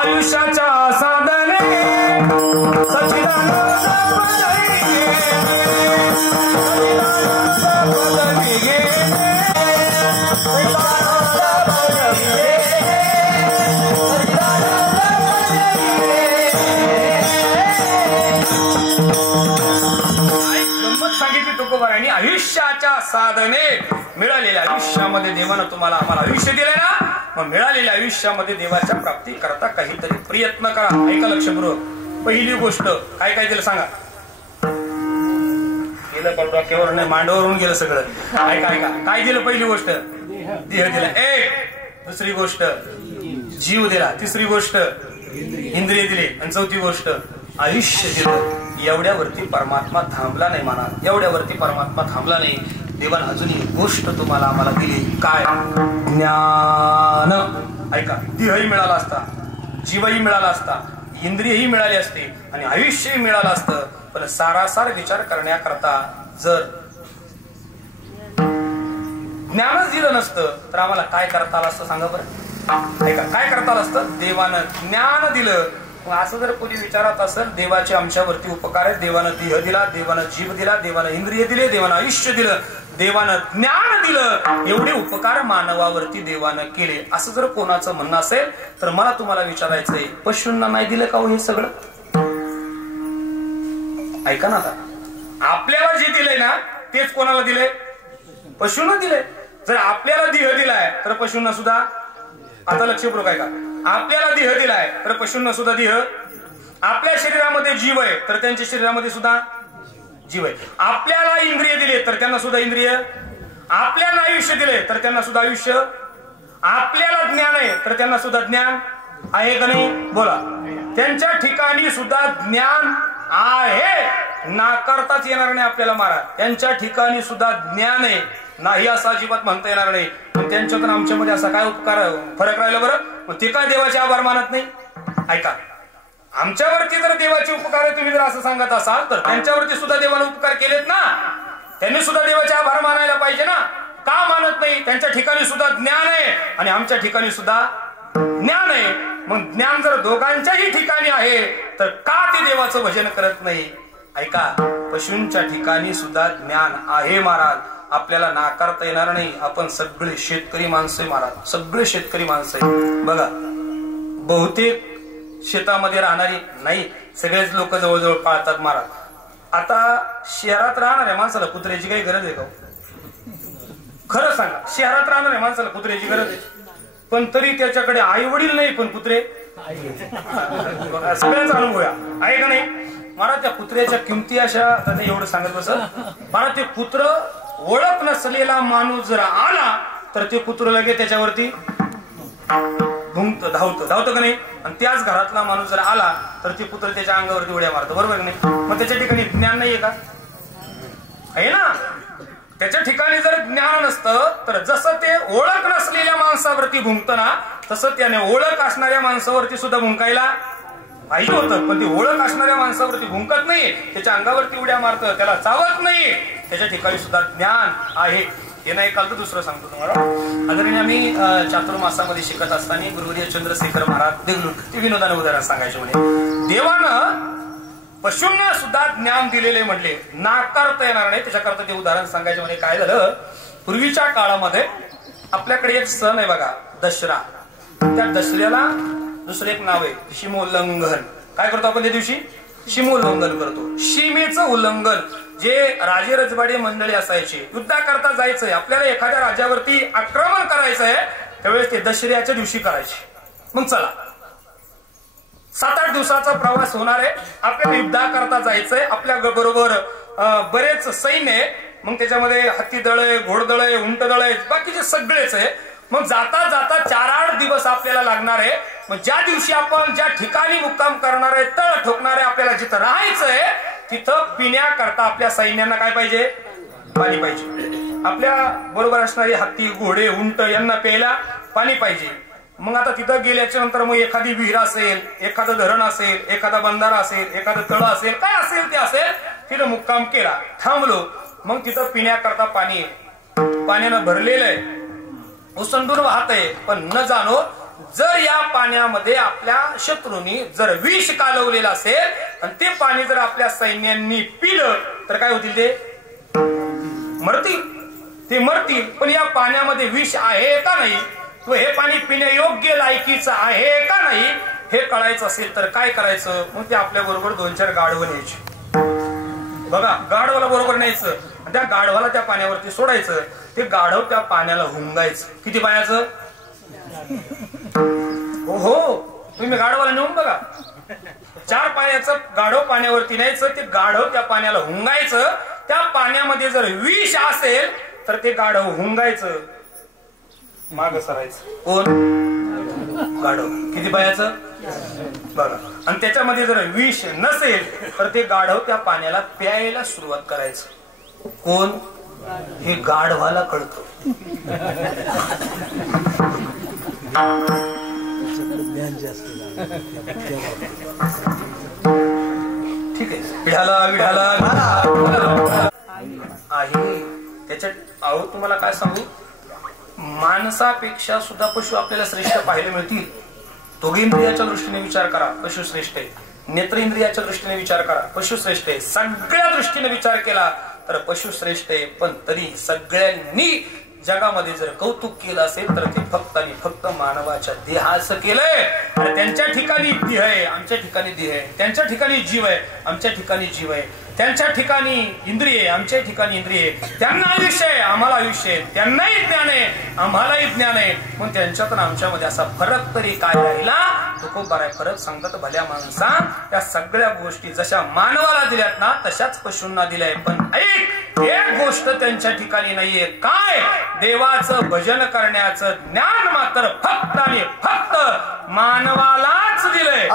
आयुष्याच्या साधने सच्चिदानंद सांगितली तुकोबारायांनी. आयुष्याच्या साधने, मिळालेल्या आयुष्यामध्ये देवानं तुम्हाला आम्हाला आयुष्य दिले ना, मग मिळालेल्या आयुष्यामध्ये देवाच्या प्राप्ती करता काहीतरी प्रयत्न करा. ऐका लक्षपूर्वक. पहिली गोष्ट काय काय दिलं सांगा? गेलं डोक्यावर नाही, मांडवरून गेलं सगळं. ऐका ऐका, काय दिलं? पहिली गोष्ट देह दिला. एक. दुसरी गोष्ट जीव दिला. तिसरी गोष्ट इंद्रिय दिले. आणि चौथी गोष्ट आयुष्य दिलं. एवढ्यावरती परमात्मा थांबला नाही. म्हणा, एवढ्यावरती परमात्मा थांबला नाही. देवानं अजून एक गोष्ट तुम्हाला आम्हाला दिली. काय? ज्ञान. ऐका, देहही मिळाला असता, जीवही मिळाला असता, इंद्रियही मिळाली असते आणि आयुष्यही मिळालं असतं. पण सारासार विचार करण्याकरता जर ज्ञानच दिलं नसतं तर आम्हाला काय करता आलं असतं? सांगा बरं. ऐका, काय करता आलं असतं? देवानं ज्ञान दिलं. मग असं जर कोणी विचारत असेल, देवाचे आमच्यावरती उपकार आहेत, देवानं देह दिला, देवानं जीव दिला, देवानं इंद्रिय दिले, देवानं आयुष्य दिलं, देवानं ज्ञान दिलं, एवढे उपकार मानवावरती देवानं केले, असं जर कोणाचं म्हणणं असेल तर मला तुम्हाला विचारायचंय, पशूंना नाही दिलं का हो हे सगळं? ऐका ना, आता आपल्याला जे दिलंय ना तेच कोणाला दिले? पशूंना दिले. जर आपल्याला देह दिलाय तर पशूंना सुद्धा, आता लक्षपूर्वक ऐका, आपल्याला देह दिलाय तर पशूंना सुद्धा देह, आपल्या शरीरामध्ये जीव आहे तर त्यांच्या शरीरामध्ये सुद्धा जीव आहे, आपल्याला इंद्रिय दिले तर त्यांना सुद्धा इंद्रिय, आपल्याला आयुष्य दिले तर त्यांना सुद्धा आयुष्य, आपल्याला ज्ञान आहे तर त्यांना सुद्धा ज्ञान आहे का नाही? बोला. त्यांच्या ठिकाणी सुद्धा ज्ञान आहे, नाकारताच येणार नाही आपल्याला महाराज. त्यांच्या ठिकाणी सुद्धा ज्ञान आहे, नाही असं अजिबात म्हणता येणार नाही. पण त्यांच्यात आमच्यामध्ये असा काय उपकार फरक राहिला बरं? मग ते काय देवाचे आभार मानत नाही? ऐका, आमच्यावरती जर देवाचे उपकार आहे तुम्ही जर असं सांगत असाल तर त्यांच्यावरती सुद्धा देवाने उपकार केलेत ना, त्यांनी सुद्धा देवाचे आभार मानायला पाहिजे ना. का मानत नाही? त्यांच्या ठिकाणी सुद्धा ज्ञान आहे आणि आमच्या ठिकाणी सुद्धा ज्ञान आहे. मग ज्ञान जर दोघांच्याही ठिकाणी आहे तर का ते देवाचं भजन करत नाही? ऐका, पशूंच्या ठिकाणी सुद्धा ज्ञान आहे महाराज, आपल्याला नाकारता येणार नाही. आपण सगळे शेतकरी माणसं आहे महाराज, सगळे शेतकरी माणसं आहे. बघा, बहुतेक शेतामध्ये राहणारी नाही, सगळेच लोक जवळजवळ पाळतात महाराज. आता शहरात राहणाऱ्या माणसाला कुत्र्याची काही गरज आहे का? खरं सांगा, शहरात राहणाऱ्या माणसाला कुत्र्याची गरज आहे, पण तरी त्याच्याकडे आई वडील नाही, पण कुत्रे सगळ्यांचा अनुभव आहे का नाही महाराज? त्या कुत्र्याच्या किमती अशा, आता ते एवढं सांगत बस महाराज. ते कुत्र ओळख नसलेला माणूस जर आला तर ते कुत्र लगे त्याच्यावरती धावतं का नाही? आणि त्याच घरातला माणूस जर आला तर ते कुत्र त्याच्या अंगावरती उड्या मारतो, बरोबर का नाही? मग त्याच्या ठिकाणी ज्ञान नाहीये का? आहे ना. त्याच्या ठिकाणी जर ज्ञान नसतं तर जसं ते ओळख नसलेल्या माणसावरती भुंकतं ना, तसं त्याने ओळख असणाऱ्या माणसावरती सुद्धा भुंकायला पाहिजे होतं. पण ती ओळख असणाऱ्या माणसावरती भुंकत नाही, त्याच्या अंगावरती उड्या मारतं, त्याला चावत नाही. त्याच्या ठिकाणी सुद्धा ज्ञान आहे. हे नाही काल तर दुसरं सांगतो तुम्हाला. आदरणीय आम्ही चातुर्मासामध्ये शिकत असताना गुरुवर्य चंद्रशेखर महाराज देगलूर ते विनोदाने उदाहरण सांगायचे म्हणे, देवानं पशूंना सुद्धा ज्ञान दिलेले म्हणले, नाकारता येणार नाही. त्याच्याकरता ते उदाहरण सांगायचे म्हणे. काय झालं, पूर्वीच्या काळामध्ये आपल्याकडे एक सण आहे बघा, दसरा. त्या दसऱ्याला दुसरं एक नाव आहे शिमोल्लंघन. काय करतो आपण त्या दिवशी? शिमोल्लंघन करतो. सीमेचं उल्लंघन. जे राजे रजवाडे मंडळी असायचे, युद्धाकरता जायचंय, आपल्याला एखाद्या राज्यावरती आक्रमण करायचंय, त्यावेळेस ते दसऱ्याच्या दिवशी करायचे. मग चला 7-8 दिवसाचा प्रवास होणार आहे, आपल्याला युद्धाकरता जायचंय, आपल्या बरोबर बरेच सैन्य आहे. मग त्याच्यामध्ये हत्ती दळ आहे, घोडदळ आहे, उंट दळ आहे, बाकीचे सगळेच आहे. मग जाता जाता 4-8 दिवस आपल्याला लागणार आहे. मग ज्या दिवशी आपण ज्या ठिकाणी मुक्काम करणार आहे, तळ ठोकणार आहे, आपल्याला जिथं राहायचंय तिथं पिण्याकरता आपल्या सैन्यांना काय पाहिजे? पाणी पाहिजे. आपल्या बरोबर असणारी हत्ती, घोडे, उंट यांना प्यायला पाणी पाहिजे. मग आता तिथं गेल्याच्या नंतर मग एखादी विहीर असेल, एखादं धरण असेल, एखादा बंधारा असेल, एखादं तळ असेल, काय असेल ते असेल, तिथं मुक्काम केला, थांबलो. मग तिथं पिण्याकरता पाणी, पाण्यानं भरलेलं आहे, ओसंडून वाहत आहे. पण न जाणो जर या पाण्यामध्ये आपल्या शत्रूंनी जर विष कालवलेलं असेल आणि ते पाणी जर आपल्या सैन्यांनी पिलं तर काय होतील? ते मरतील. ते मरतील. पण या पाण्यामध्ये विष आहे का नाही, तो हे पाणी पिण्यायोग्य लायकीचं आहे का नाही, हे कळायचं असेल तर काय करायचं? मग ते आपल्या बरोबर 2-4 गाढवं न्यायची. बघा, गाढवाला बरोबर न्यायचं, त्या गाढवाला त्या पाण्यावरती सोडायचं. ते गाढव त्या पाण्याला हुंगायचं. किती पाण्याचं? हो, तुम्ही गाढवाला नेऊन बघा. 4 पाण्याचं गाढव पाण्यावरती न्यायचं. ते गाढव त्या पाण्याला हुंगायचं. त्या पाण्यामध्ये जर विष असेल तर ते गाढव हुंगायचं, माग सरायचं. कोण? गाढव. किती पायाचं? बघा. आणि त्याच्यामध्ये जर विष नसेल तर ते गाढव त्या पाण्याला प्यायला सुरुवात करायचं. कोण? हे गाढवाला कळतं. ठीक आहे. विढाला आहे त्याच्यात. अहो तुम्हाला काय सांगू, माणसापेक्षा सुद्धा पशु आपल्याला श्रेष्ठ पाहायला मिळतील. दोघेंद्रियाच्या दृष्टीने विचार करा, पशु श्रेष्ठ आहे. नेत्रेंद्रियाच्या दृष्टीने विचार करा, पशु श्रेष्ठ आहे. सगळ्या दृष्टीने विचार केला तर पशु श्रेष्ठ आहे. पण तरी सगळ्यांनी जगामध्ये जर कौतुक केलं असेल तर ते फक्त आणि फक्त मानवाच्या देहाचं केलंय. आणि त्यांच्या ठिकाणी देह आहे, आमच्या ठिकाणी देह आहे. त्यांच्या ठिकाणी जीव आहे, आमच्या ठिकाणी जीव आहे. त्यांच्या ठिकाणी इंद्रिय आहे, आमच्या ठिकाणी इंद्रिय आहे. त्यांना आयुष्य आहे, आम्हाला आयुष्य आहे. त्यांनाही ज्ञान आहे, आम्हालाही ज्ञान आहे. मग त्यांच्यात आणि आमच्यामध्ये असा फरक तरी काय राहिला? तो खूप बरा आहे. फरक सांगतात भल्या माणसा, त्या सगळ्या गोष्टी जशा मानवाला दिल्यात ना तशाच पशूंना दिल्याय. पण एक गोष्ट त्यांच्या ठिकाणी नाहीये. काय? देवाचं भजन करण्याचं ज्ञान मात्र फक्त आणि फक्त मानवालाच दिलंय.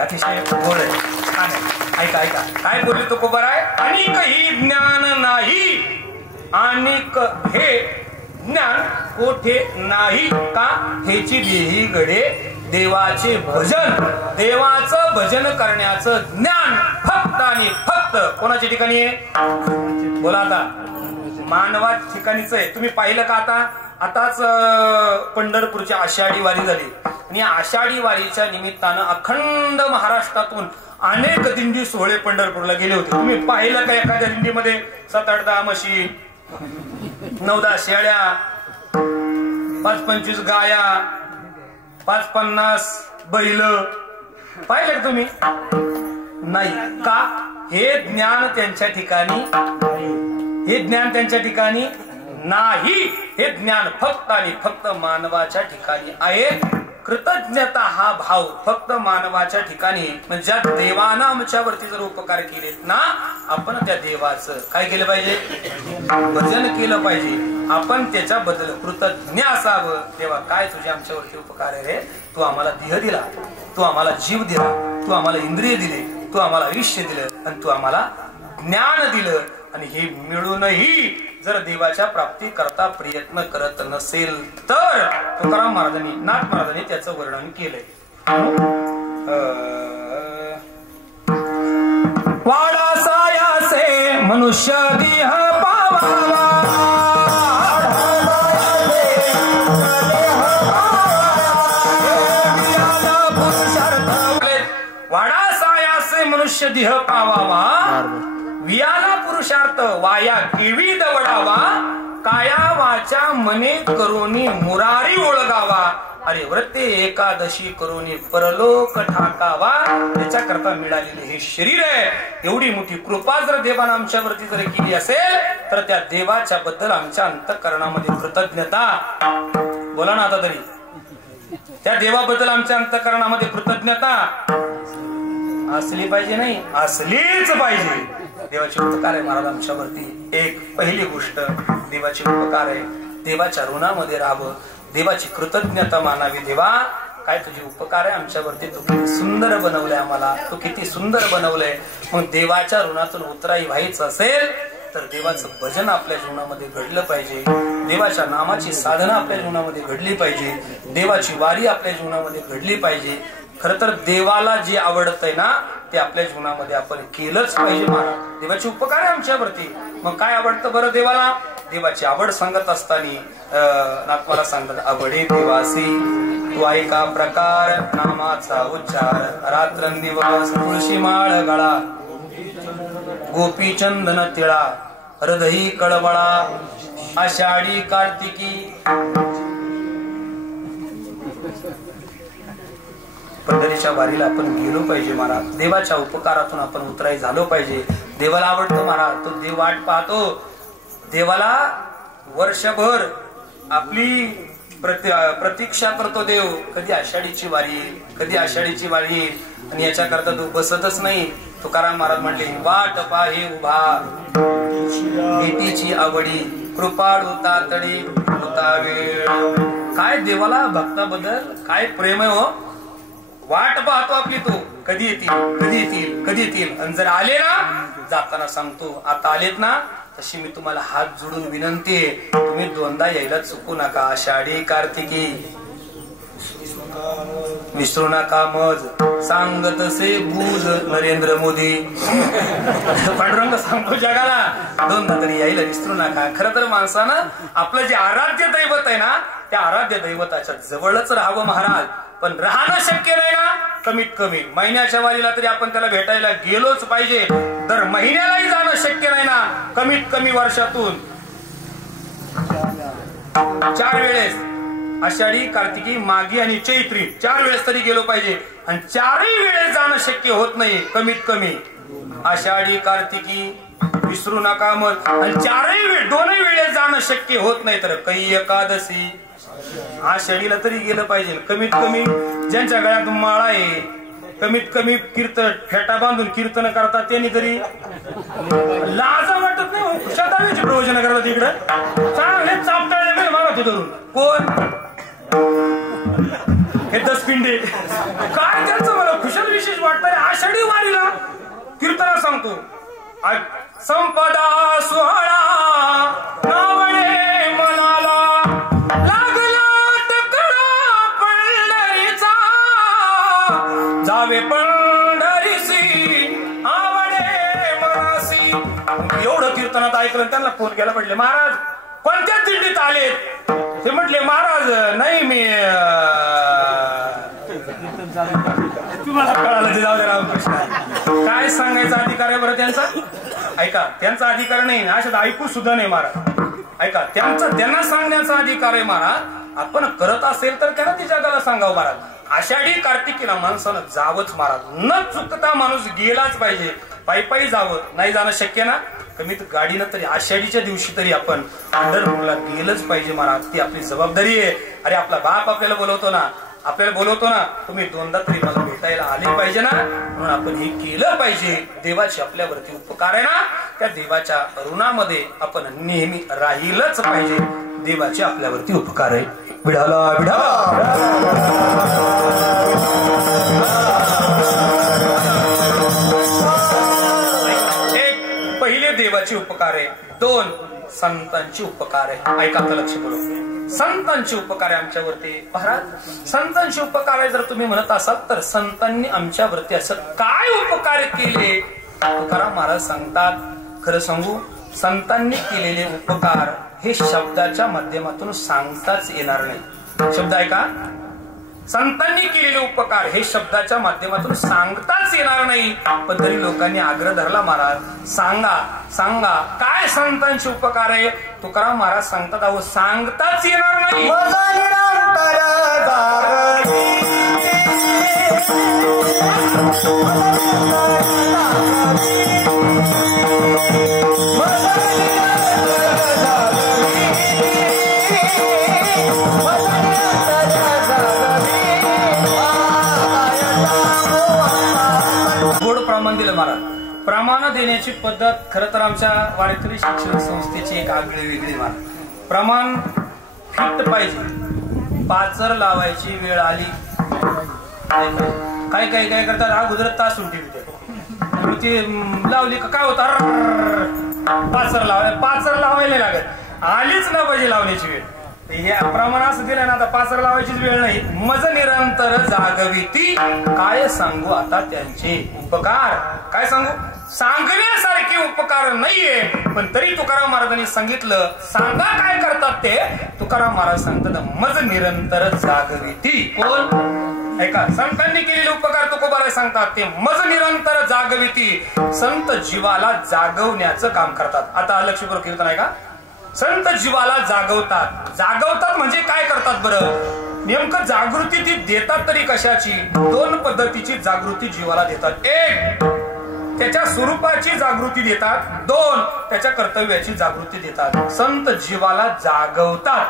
अतिशय गोड आहे. ऐका ऐका काय बोलले तो कोबर आहे. अनिक ही ज्ञान नाही, अनिक हे ज्ञान कोठे नाही का, हेची देही गडे देवाचे भजन, देवाचं भजन करण्याचं ज्ञान फक्त आणि फक्त कोणाच्या ठिकाणी आहे? बोला आता. मानवा ठिकाणीच आहे. तुम्ही पाहिलं का आताच पंढरपूरची आषाढी वारी झाली आणि या आषाढी वारीच्या निमित्तानं अखंड महाराष्ट्रातून अनेक दिंडी सोहळे पंढरपूरला गेले होते. तुम्ही पाहिलं का एखाद्या दिंडीमध्ये 7-8 म्हशी, 9-10 शेळ्या, 5-25 गाया, 5-50 बैल पाहिलं का तुम्ही? नाही का? हे ज्ञान त्यांच्या ठिकाणी, हे ज्ञान त्यांच्या ठिकाणी नाही. हे ज्ञान फक्त आणि फक्त मानवाच्या ठिकाणी आहे. कृतज्ञता हा भाव फक्त मानवाच्या ठिकाणी. म्हणजे ज्या देवानं आमच्यावरती जर उपकार केलेत ना, आपण त्या देवाचं काय केलं पाहिजे? भजन केलं पाहिजे. आपण त्याच्याबद्दल कृतज्ञ असावं. देवा काय तुझे आमच्यावरती उपकार आहे रे. तू आम्हाला देह दिला, तू आम्हाला जीव दिला, तू आम्हाला इंद्रिय दिले, तू आम्हाला आयुष्य दिलं आणि तू आम्हाला ज्ञान दिलं. आणि हे मिळूनही जर देवाच्या प्राप्ती करता प्रयत्न करत नसेल तर तुकाराम महाराजांनी, नाथ महाराजांनी त्याचं वर्णन केलंय. वाडा सायासे मनुष्य देह पावावा, वाडा सायासे मनुष्य देह पावावा, वियाला पुरुषार्थ वाया केवी दवडावा, काया वाचा मने करोनी मुरारी ओळगावा, अरे व्रते एकादशी करोनी परलोक ठाकावा. त्याच्याकरता मिळालेले हे शरीर आहे. एवढी मोठी कृपा जर देवानं आमच्यावरती जर केली असेल तर त्या देवाच्या बद्दल आमच्या अंतःकरणामध्ये कृतज्ञता, बोला ना आता तरी, त्या देवाबद्दल आमच्या अंतःकरणामध्ये कृतज्ञता असली पाहिजे. नाही असलीच पाहिजे. देवाचे उपकार आहे महाराज आमच्यावरती. एक पहिली गोष्ट देवाचे उपकार आहे. देवाच्या ऋणामध्ये राहावं, देवाची कृतज्ञता मानावी. देवा काय तुझे उपकार आहे आमच्यावरती, तू किती सुंदर बनवलंय आम्हाला, तू किती सुंदर बनवलंय. मग देवाच्या ऋणातून उतराई व्हायचं असेल तर देवाचं भजन आपल्या जीवनामध्ये घडलं पाहिजे. देवाच्या नामाची साधना आपल्या जीवनामध्ये घडली पाहिजे. देवाची वारी आपल्या जीवनामध्ये घडली पाहिजे. खर तर देवाला जे आवडतंय ना ते आपल्या जीवनामध्ये आपण केलंच पाहिजे महाराज. देवाचे उपकार आहे आमच्यावरती. मग काय आवडतं बरं देवाला? देवाची आवड सांगत असताना नाथमाला सांगतात, आवडे देवासी तू ऐका प्रकार, नामाचा उच्चार रात्रंदिवस, तुळशी माळ गळा, गोपी चंदन तिळा, हृदयी कळवळा, आषाढी कार्तिकी. पंढरीच्या वारीला आपण गेलो पाहिजे महाराज. देवाच्या उपकारातून आपण उतराई झालो पाहिजे. देवाला आवडतो महाराज, तो देव वाट पाहतो. देवाला वर्षभर आपली प्रतीक्षा करतो देव. कधी आषाढीची वारी, कधी आषाढीची वारी. आणि याच्याकरता तो बसतच नाही. तुकाराम महाराज म्हणले, वाट पाहे उभा भेटीची आवडी, कृपाळू तातडी होता वेळ. काय देवाला भक्ताबद्दल काय प्रेम आहे हो. वाट पाहतो आपली तो, कधी येतील, कधी येतील, कधी येतील. आणि जर आले ना, जाताना सांगतो आता आलेत ना, तशी मी तुम्हाला हात जोडून विनंती आहे, तुम्ही दोनदा यायला चुकू नका. आषाढी कार्तिकी विसरू नका मज, सांगत से बूज नरेंद्र मोदी. पांडुरंग सांगतो जगाला, दोनदा तरी यायला विसरू नका. खरं तर माणसानं आपलं जे आराध्य दैवत आहे ना, त्या आराध्य दैवताच्या जवळच राहावं महाराज. पण राहणं शक्य नाही ना, कमीत कमी महिन्याच्या वारीला तरी आपण त्याला भेटायला गेलोच पाहिजे. दर महिन्यालाही जाणं शक्य नाही ना, कमीत कमी वर्षातून 4 वेळेस, आषाढी, कार्तिकी, माघी आणि चैत्री 4 वेळेस तरी गेलो पाहिजे. आणि 4ही वेळेस जाणं शक्य होत नाही. कमीत कमी आषाढी, कार्तिकी विसरू नका मग. आणि 2ही वेळेस जाणं शक्य होत नाही तर काही एकादशी, आषाढीला तरी गेलं पाहिजे. कमीत कमी ज्यांच्या गळ्यात माळा आहे, कमीत कमी कीर्तन फेटा बांधून कीर्तन करतात, त्यांनी तरी लाज वाटत नाही. शतावेची प्रवचन करतात इकडं, चांगले चापटाळे मागत धरून. कोण हे 10 पिंडे काय त्यांचं मला खुशाल विशेष वाटतंय. आषाढी वारीला कीर्तना सांगतो, संपदा सोहळा नावणे मनाला, लागला तकडा पंढरीचा, एवढं कीर्तनात ऐकलं त्यांना फोन केला म्हटले महाराज कोणत्या दिंडीत आलेत ते म्हटले महाराज नाही मी तुम्हाला कळालं ते जाऊ दे रामकृष्ण काय सांगायचा अधिकार आहे बरं त्यांचा ऐका त्यांचा अधिकार नाही अशात ऐकू सुद्धा नाही महाराज ऐका त्यांना सांगण्याचा अधिकार आहे महाराज आपण करत असेल तर त्यांना ती जगाला सांगावं महाराज आषाढी कार्तिकीला माणसानं जावंच महाराज न चुकता माणूस गेलाच पाहिजे पायी पायी जावं नाही जाणं शक्य ना कमीत गाडीनं तरी आषाढीच्या दिवशी तरी आपण पंढरपूरला गेलंच पाहिजे महाराज ती आपली जबाबदारी आहे अरे आपला बाप आपल्याला बोलवतो ना तुम्ही दोनदा तरी मला भेटायला आले पाहिजे ना म्हणून आपण हे केलं पाहिजे देवाची आपल्यावरती उपकार आहे ना त्या देवाच्या ऋणामध्ये आपण नेहमी राहीलच पाहिजे देवाचे आपल्यावरती उपकार आहे विढाला एक पहिले देवाचे उपकार आहे दोन संतांची उपकार आहे ऐका आता लक्ष करून संतांची उपकार आहे आमच्यावरती महाराज संतांची उपकार आहे जर तुम्ही म्हणत असाल तर संतांनी आमच्यावरती असं काय उपकार केले तुकाराम महाराज सांगतात खरं सांगू संतांनी केलेले उपकार हे शब्दाच्या माध्यमातून सांगताच येणार नाही शब्द ऐका संतांनी केलेले उपकार हे शब्दाच्या माध्यमातून सांगताच येणार नाही पण तरी लोकांनी आग्रह धरला महाराज सांगा काय संतांचे उपकार आहे तुकाराम महाराज सांगतात अहो सांगताच येणार नाही गोड प्रमाण दिलं महाराज प्रमाण देण्याची पद्धत खरं तर आमच्या वारकरी शिक्षण संस्थेची एक आगळी वेगळी महाराज प्रमाण फिट पाहिजे पाचर लावायची वेळ आली काय करतात हा गुजरात तास सुट्टी ती लावली का काय होत पाचर लावायला लागत आलीच ना पाहिजे लावण्याची वेळ हे प्रमाण असं दिलं ना आता पाचर लावायचीच वेळ नाही मज निरंतर जागविती काय सांगू आता त्यांचे उपकार काय सांगू सांगण्यासारखे उपकार नाहीये पण तरी तुकाराम महाराजांनी सांगितलं सांगा काय करतात ते तुकाराम महाराज सांगतात मज निरंतर जागविती कोण ऐका संतांनी केलेले उपकार तुकोबाला सांगतात ते मज निरंतर जागविती संत जीवाला जागवण्याचं काम करतात आता लक्ष्मीपूर कीर्तन आहे का संत जीवाला जागवतात म्हणजे काय करतात बरं नेमकं जागृती ती देतात तरी कशाची दोन पद्धतीची जागृती जीवाला देतात एक त्याच्या स्वरूपाची जागृती देतात दोन त्याच्या कर्तव्याची जागृती देतात संत जीवाला जागवतात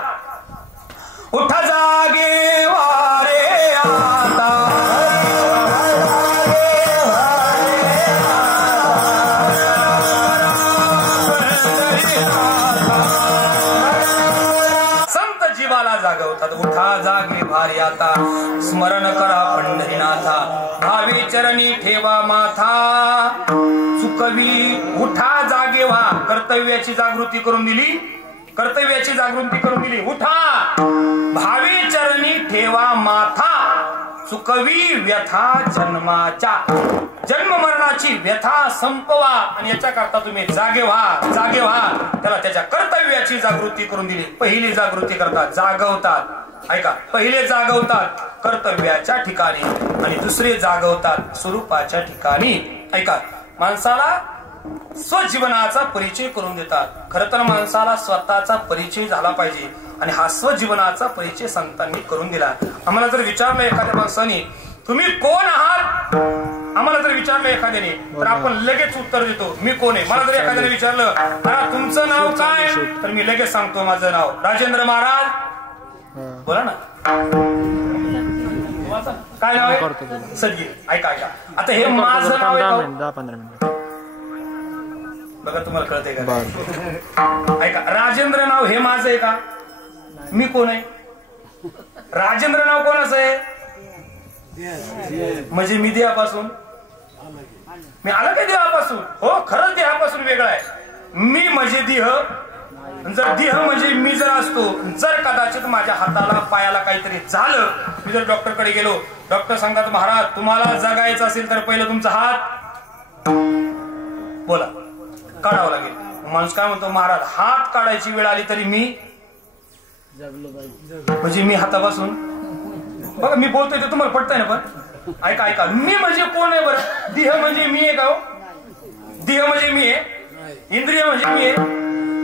उठा जागे वारे आता जागवतात उठा जागे भारी आता स्मरण करा पंढरीनाथा भावी चरणी ठेवा माथा चुकवी उठा जागे व्हा कर्तव्याची जागृती करून दिली उठा भावी चरणी ठेवा माथा चुकवी व्यथा जन्माच्या जन्म मरणाची व्यथा संपवा आणि याच्या करता तुम्ही जागे व्हा त्याला त्याच्या कर्तव्याची जागृती करून दिली पहिली जागृती करतात जागवतात ऐका पहिले जागवतात कर्तव्याच्या ठिकाणी आणि दुसरे जागवतात स्वरूपाच्या ठिकाणी ऐका माणसाला स्वजीवनाचा परिचय करून देतात खरं तर माणसाला स्वतःचा परिचय झाला पाहिजे आणि हा स्वजीवनाचा परिचय संतांनी करून दिला आम्हाला जर विचारलं एखाद्या माणसाने तुम्ही कोण आहात आम्हाला जर विचारलं एखाद्याने तर आपण लगेच उत्तर देतो मी कोण आहे मला जर एखाद्याने विचारलं अरे तुमचं नाव काय तर मी लगेच सांगतो माझं नाव राजेंद्र महाराज बोला ना काय नाव आहे सदगी ऐका आता हे माझं नाव आहे 10-15 मिनिट बघा तुम्हाला कळतंय का ऐका राजेंद्र नाव हे माझं आहे का मी कोण आहे राजेंद्र नाव कोणाचं आहे म्हणजे मी देहापासून मी आलं काय देहापासून हो खरंच देहापासून वेगळा आहे मी म्हणजे देह जर देह म्हणजे मी जर असतो जर कदाचित माझ्या हाताला पायाला काहीतरी झालं मी जर डॉक्टरकडे गेलो डॉक्टर सांगतात महाराज तुम्हाला जगायचं असेल तर पहिलं तुमचा हात बोला काढावं लागेल. माणूस काय म्हणतो, महाराज हात काढायची वेळ आली तरी मी म्हणजे मी हातापासून, बघा मी बोलतोय ते तुम्हाला पटतंय ना, पण ऐका ऐका, मी म्हणजे कोण आहे बरं? देह म्हणजे मी आहे का हो? देह म्हणजे मी आहे, इंद्रिय म्हणजे मी आहे,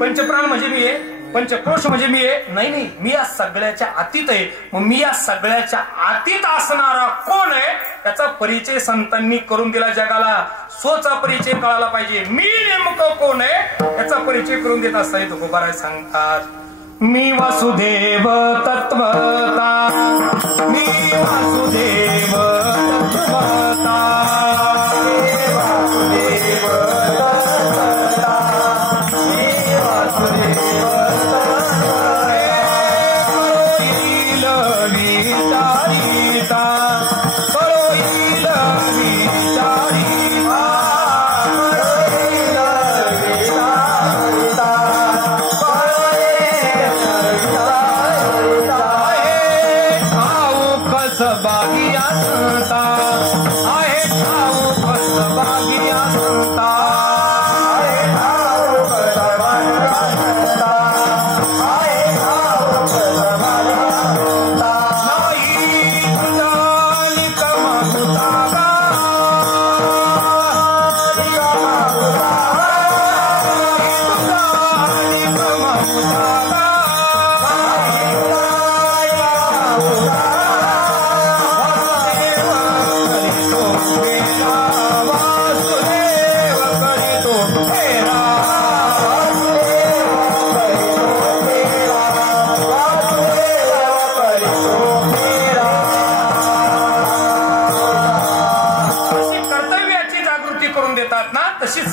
पंचप्राण म्हणजे मी आहे, पंचकोश म्हणजे मी आहे? नाही नाही, मी या सगळ्याच्या अतीत आहे. मग मी या सगळ्याच्या अतीत असणारा कोण आहे त्याचा परिचय संतांनी करून दिला जगाला. स्वचा परिचय कळाला पाहिजे. मी नेमकं कोण आहे त्याचा परिचय करून देत असताना तुकोबाराय सांगतात, मी वासुदेव तत्वता, मी वासुदेव तत्वता, मी वासुदेव तत्वता, मी वासुदेव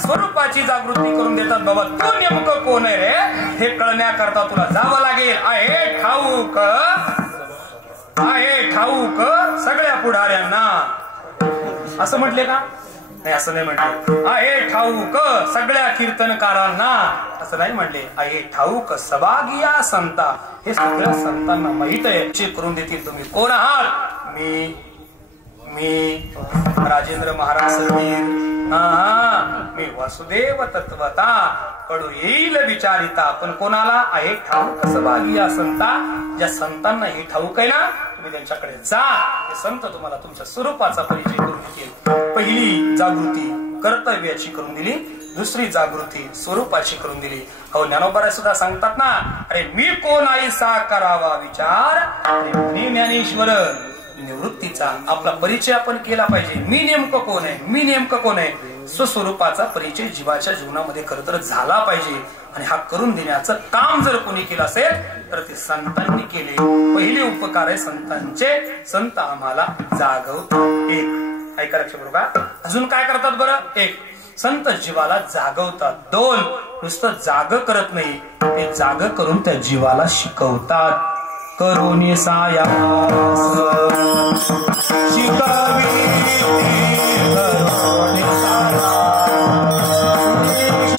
स्वरूपाची जागृती करून देतात. बाबा तू नेमकं कोण आहे रे हे कळण्याकरता तुला जावं लागेल. आहे ठाऊक, आहे ठाऊक सगळ्या पुढाऱ्यांना, असं म्हटले का? नाही, असं नाही म्हटले. आहे ठाऊक सगळ्या कीर्तनकारांना, असं नाही म्हटले. आहे ठाऊक सभागिया संता, हे सगळ्या संतांना माहित आहे. करून देतील तुम्ही कोण आहात. मी राजेंद्र महाराज मी वासुदेव तत्वता, कडू येईल विचारिता. पण कोणाला? आहे ठाऊक सभागिया संता, ज्या संतांना हे ठाऊक आहे ना, तुम्ही त्यांच्याकडे जा. हे संत तुम्हाला तुमच्या स्वरूपाचा परिचय करून देतील. पहिली जागृती कर्तव्याची करून दिली, दुसरी जागृती स्वरूपाची करून दिली. हो, ज्ञानोबा सुद्धा सांगतात ना, अरे मी कोण आहे सा करावा विचार, अरे ज्ञानेश्वर निवृत्तीचा आपला परिचय आपण केला पाहिजे. मी नेमकं कोण आहे, मी नेमकं कोण आहे, स्वस्वरूपाचा परिचय जीवाच्या जीवनामध्ये खरं तर झाला पाहिजे. आणि हा करून देण्याचं काम जर कोणी केलं असेल तर ते संतांनी केले. पहिले उपकार आहे संतांचे. संत आम्हाला जागवतात. एक ऐका लक्ष बरोबर. अजून काय करतात बरं? एक, संत जीवाला जागवतात. दोन, नुसतं जाग करत नाही, ते जाग करून त्या जीवाला शिकवतात. करुणी सायास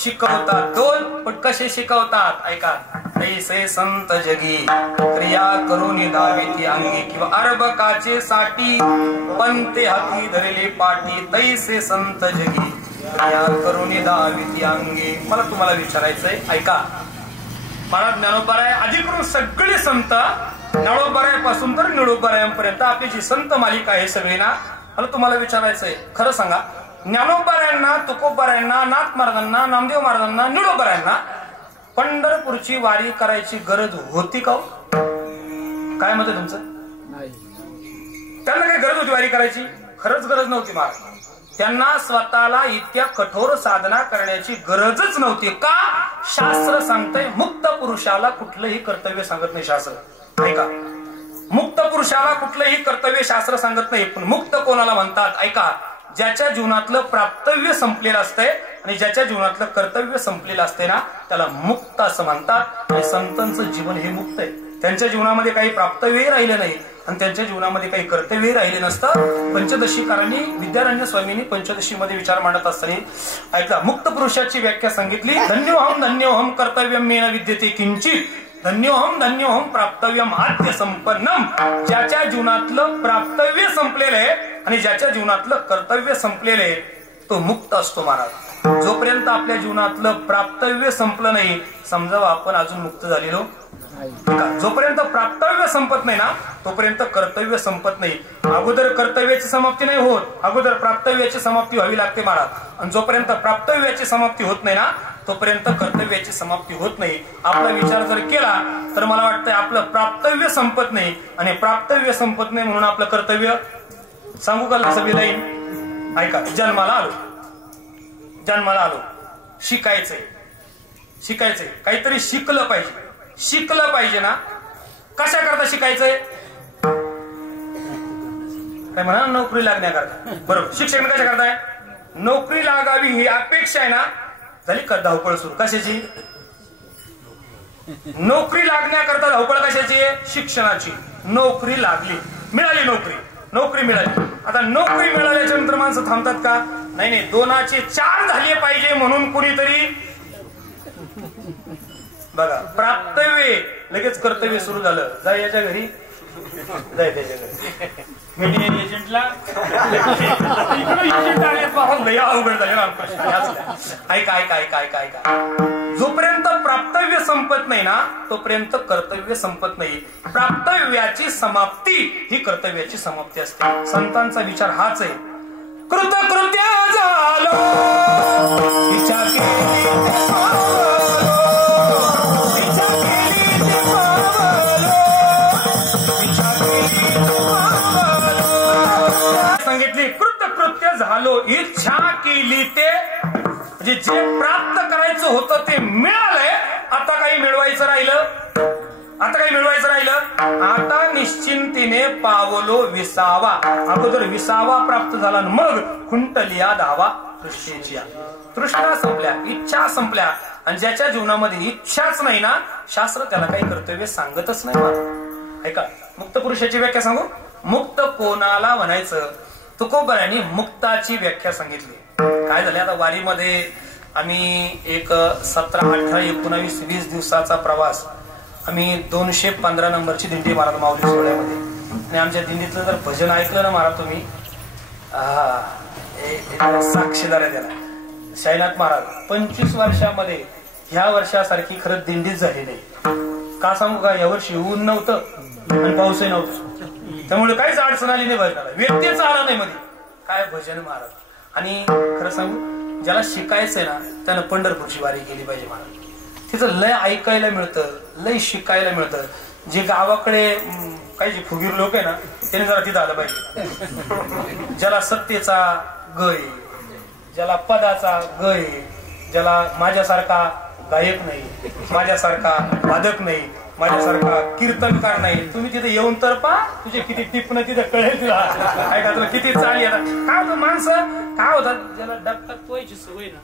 शिकवतात. दोन, पण कसे शिकवतात ऐका. ऐसे संत जगी क्रिया करुणी दाविती अंगी, किंवा अर्भकाचे साठी पंते हाती धरले पाठी. तैसे संत जगी क्रिया करुणी दाविती अंगी. मला तुम्हाला विचारायचंय ऐका. महाराज ज्ञानोबाराय आधी करून सगळे संत ज्ञानोबारायापासून तर निळोबारायांपर्यंत आपली जी संत मालिका आहे सगळी ना, मला तुम्हाला विचारायचंय खरं सांगा, ज्ञानोबारायांना, तुकोबारायांना, नाथ महाराजांना, नामदेव महाराजांना, निळोबारायांना पंढरपूरची वारी करायची गरज होती का? काय मत आहे तुमचं? त्यांना काय गरज होती वारी करायची? खरंच गरज नव्हती महाराज. त्यांना स्वतःला इतक्या कठोर साधना करण्याची गरजच नव्हती. का? शास्त्र सांगतंय मुक्त पुरुषाला कुठलंही कर्तव्य सांगत नाही शास्त्र. ऐका, मुक्त पुरुषाला कुठलंही कर्तव्य शास्त्र सांगत नाही. पण मुक्त कोणाला म्हणतात ऐका, ज्याच्या जीवनातलं प्राप्तव्य संपलेलं असतंय आणि ज्याच्या जीवनातलं कर्तव्य संपलेलं असते ना, त्याला मुक्त असं म्हणतात. आणि संतांचं जीवन हे मुक्त आहे. त्यांच्या जीवनामध्ये काही प्राप्तव्यही राहिलं नाही आणि त्यांच्या जीवनामध्ये काही कर्तव्यही राहिले नसतं. पंचदशीकारांनी, विद्यारण्य स्वामींनी पंचदशी मध्ये विचार मांडत असताना ऐकला, मुक्त पुरुषाची व्याख्या सांगितली. धन्योहम कर्तव्यम मेन विद्यते किंचित, धन्योहम प्राप्तव्यम आद्य संपन्नम. ज्याच्या जीवनातलं प्राप्तव्य संपलेलं आहे आणि ज्याच्या जीवनातलं कर्तव्य संपलेलं आहे तो मुक्त असतो महाराज. जोपर्यंत आपल्या जीवनातलं प्राप्तव्य संपलं नाही समजावं आपण अजून मुक्त झालेलो. जोपर्यंत प्राप्तव्य संपत नाही ना तोपर्यंत कर्तव्य संपत नाही. अगोदर कर्तव्याची समाप्ती नाही होत, अगोदर प्राप्तव्याची समाप्ती व्हावी लागते महाराज. आणि जोपर्यंत प्राप्तव्याची समाप्ती होत नाही ना तोपर्यंत कर्तव्याची समाप्ती होत नाही. आपला विचार जर केला तर मला वाटतंय आपलं प्राप्तव्य संपत नाही आणि प्राप्तव्य संपत नाही म्हणून आपलं कर्तव्य. सांगू का सगळी लाईन ऐका. जन्माला आलो शिकायचंय काहीतरी शिकलं पाहिजे ना. कशा करता शिकायचंय? काय म्हणा नोकरी लागण्याकरता. बरोबर. शिक्षण कशा करताय? नोकरी लागावी ही अपेक्षा आहे ना झाली का धावपळ सुरू. कशाची? नोकरी लागण्याकरता धावपळ कशाची? शिक्षणाची. नोकरी लागली, मिळाली नोकरी मिळाली. आता नोकरी मिळाल्याच्या नंतर माणसं थांबतात का? नाही, 2चे 4 झाले पाहिजे म्हणून कुणीतरी बघा प्राप्तव्य लगेच कर्तव्य सुरू झालं. जाय याच्या घरी, जाय त्याच्या घरी. भेटून एजंटला एजंट आले अवघड झाले. ऐका. जोपर्यंत प्राप्तव्य संपत नाही ना तोपर्यंत कर्तव्य संपत नाही. प्राप्तव्याची समाप्ती ही कर्तव्याची समाप्ती असते. संतांचा विचार हाच आहे. कृतकृत्य झालो इच्छा सांगितली. कृतकृत्य झालो इच्छा केली ते म्हणजे जे प्राप्त करायचं होतं ते मिळालंय. आता काही मिळवायचं राहिलं. आता निश्चिंतीने पावलो विसावा. अगोदर विसावा प्राप्त झाला मग खुंटलिया धावा तृष्णेची. तृष्णा संपल्या, इच्छा संपल्या. आणि ज्याच्या जीवनामध्ये इच्छाच नाही ना शास्त्र त्याला काही कर्तव्य सांगतच नाही. ऐका मुक्त पुरुषाची व्याख्या सांगू. मुक्त कोणाला म्हणायचं? तुकोबारांनी मुक्ताची व्याख्या सांगितली. काय झालं आता वारीमध्ये आम्ही एक 17, 18, 19, 20 दिवसाचा प्रवास. आम्ही 215 नंबरची दिंडी महाराज माऊली सोहळ्यामध्ये. आणि आमच्या दिंडीतलं जर भजन ऐकलं ना महाराज तुम्ही साक्षीदार आहे त्याला. साईनाथ महाराज 25 वर्षामध्ये ह्या वर्षासारखी खरंच दिंडीच झाली नाही. का सांगू का? यावर्षी ऊन नव्हतं आणि पाऊसही नव्हतं, त्यामुळे काहीच अडचण आली नाही भजनाला. व्यत्यच आला नाही मध्ये. काय भजन महाराज. आणि खरं सांगू ज्याला शिकायचंय ना त्यानं पंढरपूरची वारी केली पाहिजे महाराज. तिथं लय ऐकायला मिळतं, लय शिकायला मिळतं. जे गावाकडे काही जे फुगीर लोक आहे ना त्याने जरा तिथं आलं पाहिजे. ज्याला सत्तेचा गय, ज्याला पदाचा गय, ज्याला माझ्यासारखा गायक नाही, माझ्यासारखा वादक नाही, माझ्यासारखा कीर्तनकार नाही. तुम्ही तिथे येऊन तर पा तुझे किती टिपणं तिथे कळेल तुला. काय का तुला किती चाली. आता काय होतं माणसं काय होतात ज्याला डबकात पोहायची सवय ना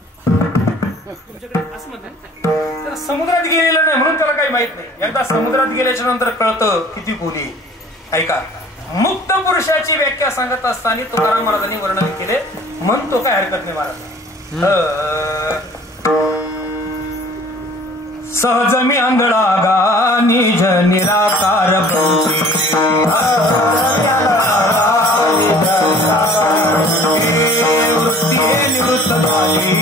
तुमच्याकडे असं म्हणतात त्याला समुद्रात गेलेलं नाही म्हणून त्याला काही माहित नाही. एकदा समुद्रात गेल्याच्या नंतर कळतं किती खोली. ऐका मुक्त पुरुषाची व्याख्या सांगत असताना तुकाराम महाराजांनी वर्णन केले. म्हणतो काय हरकत नाही महाराज. सहज मी आंधळा गा निज निराकार निवृत्त झाली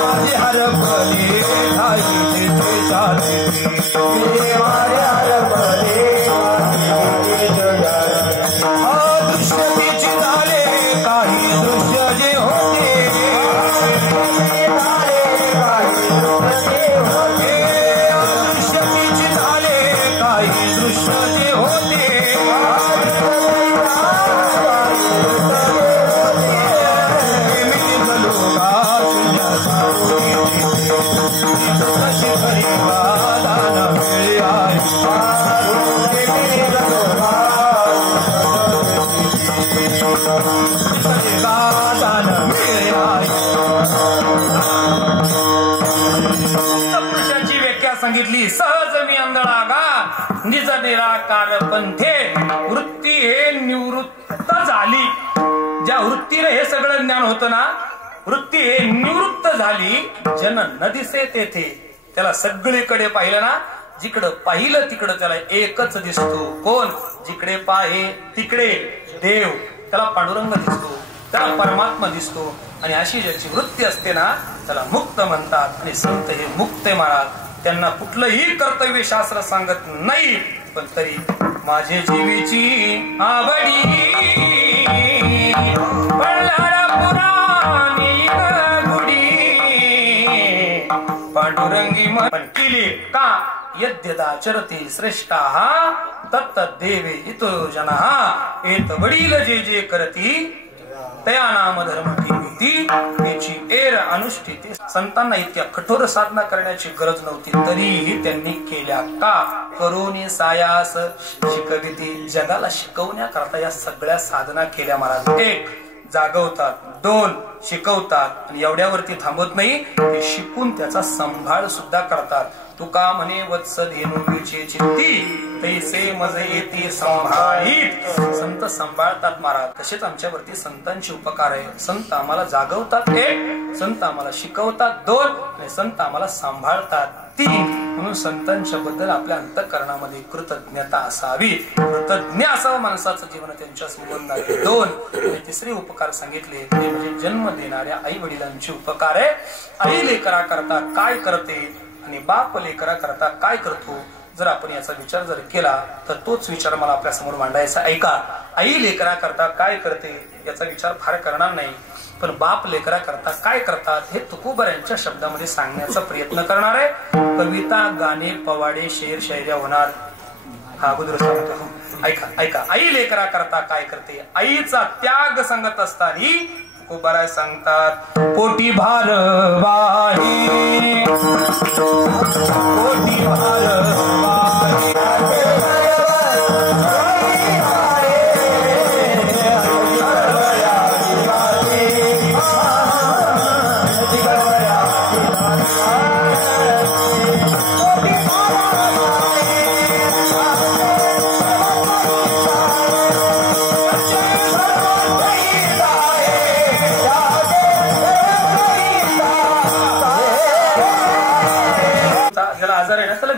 माझे हरपले दृश्यतेची झाले काही दृश्य जे होते. दृश्यतेची झाले काही दृश्य जे होते. पुरुषाची व्याख्या सांगितली. सहज मी आंधळा गा निज निराकार पंथे. वृत्ती हे निवृत्त झाली. ज्या वृत्तीने हे सगळं ज्ञान होतं ना वृत्ती हे निवृत्त झाली. जन न दिसे तेथे. त्याला सगळीकडे पाहिलं ना जिकडं पाहिलं तिकडं त्याला एकच दिसतो. कोण? जिकडे पाहे तिकडे देव. त्याला पांडुरंग दिसतो, त्याला परमात्मा दिसतो. आणि अशी ज्याची वृत्ती असते ना त्याला मुक्त म्हणतात. आणि संत हे मुक्त महाराज, त्यांना कुठलंही कर्तव्य शास्त्र सांगत नाही, पण तरी माझे जीवीची आवडी पांडुरंगी मन केली का यद्यदाचरते श्रेष्ठाः तत्तद्देवे हितो जनाः. एत वडील जे जे करती तया नाम धर्म ठेविती याची एर अनुष्ठिती. संतांना इतक्या कठोर साधना करण्याची गरज नव्हती, तरीही त्यांनी केल्या का? करोनी सायास शिकविती. जगाला शिकवण्याकरता या सगळ्या साधना केल्या महाराज. एक, जागवतात. दोन, शिकवतात. आणि एवढ्यावरती थांबत नाही, ते शिकून त्याचा सांभाळ सुद्धा करतात. तुका म्हणे वत्स धेनुचे चित्ती तैसे मजे येते सांभाळीत. संत सांभाळतात महाराज. तसेच आमच्यावरती संतांचे उपकार आहे. संत आम्हाला जागवतात. एक, संत आम्हाला शिकवतात. दोन, आणि संत आम्हाला सांभाळतात. तीन. म्हणून संतांच्या बद्दल आपल्या अंतःकरणामध्ये कृतज्ञता असावी. कृतज्ञ असावं माणसाचं जीवन त्यांच्या संबंधात. दोन, आणि तिसरे उपकार सांगितले ते म्हणजे जन्म देणाऱ्या आई वडिलांचे उपकार आहे. आई लेकरा करता काय करते आणि बाप लेकरा करता काय करतो, जर आपण याचा विचार जर केला तर तोच विचार मला आपल्या समोर मांडायचा. ऐका, आई लेकरा करता काय करते याचा विचार फार करणार नाही, पण बाप लेकरा करता काय करतात हे तुकोबर यांच्या शब्दामध्ये सांगण्याचा प्रयत्न करणार आहे. कविता, गाणे, पवाडे, शेर, शायऱ्या होणार. हा अगोदर सांगतो. ऐका ऐका. आई लेकरा करता काय करते. आईचा त्याग सांगत असताना तुकोबर सांगतात, पोटी भार वाही, पोटी भार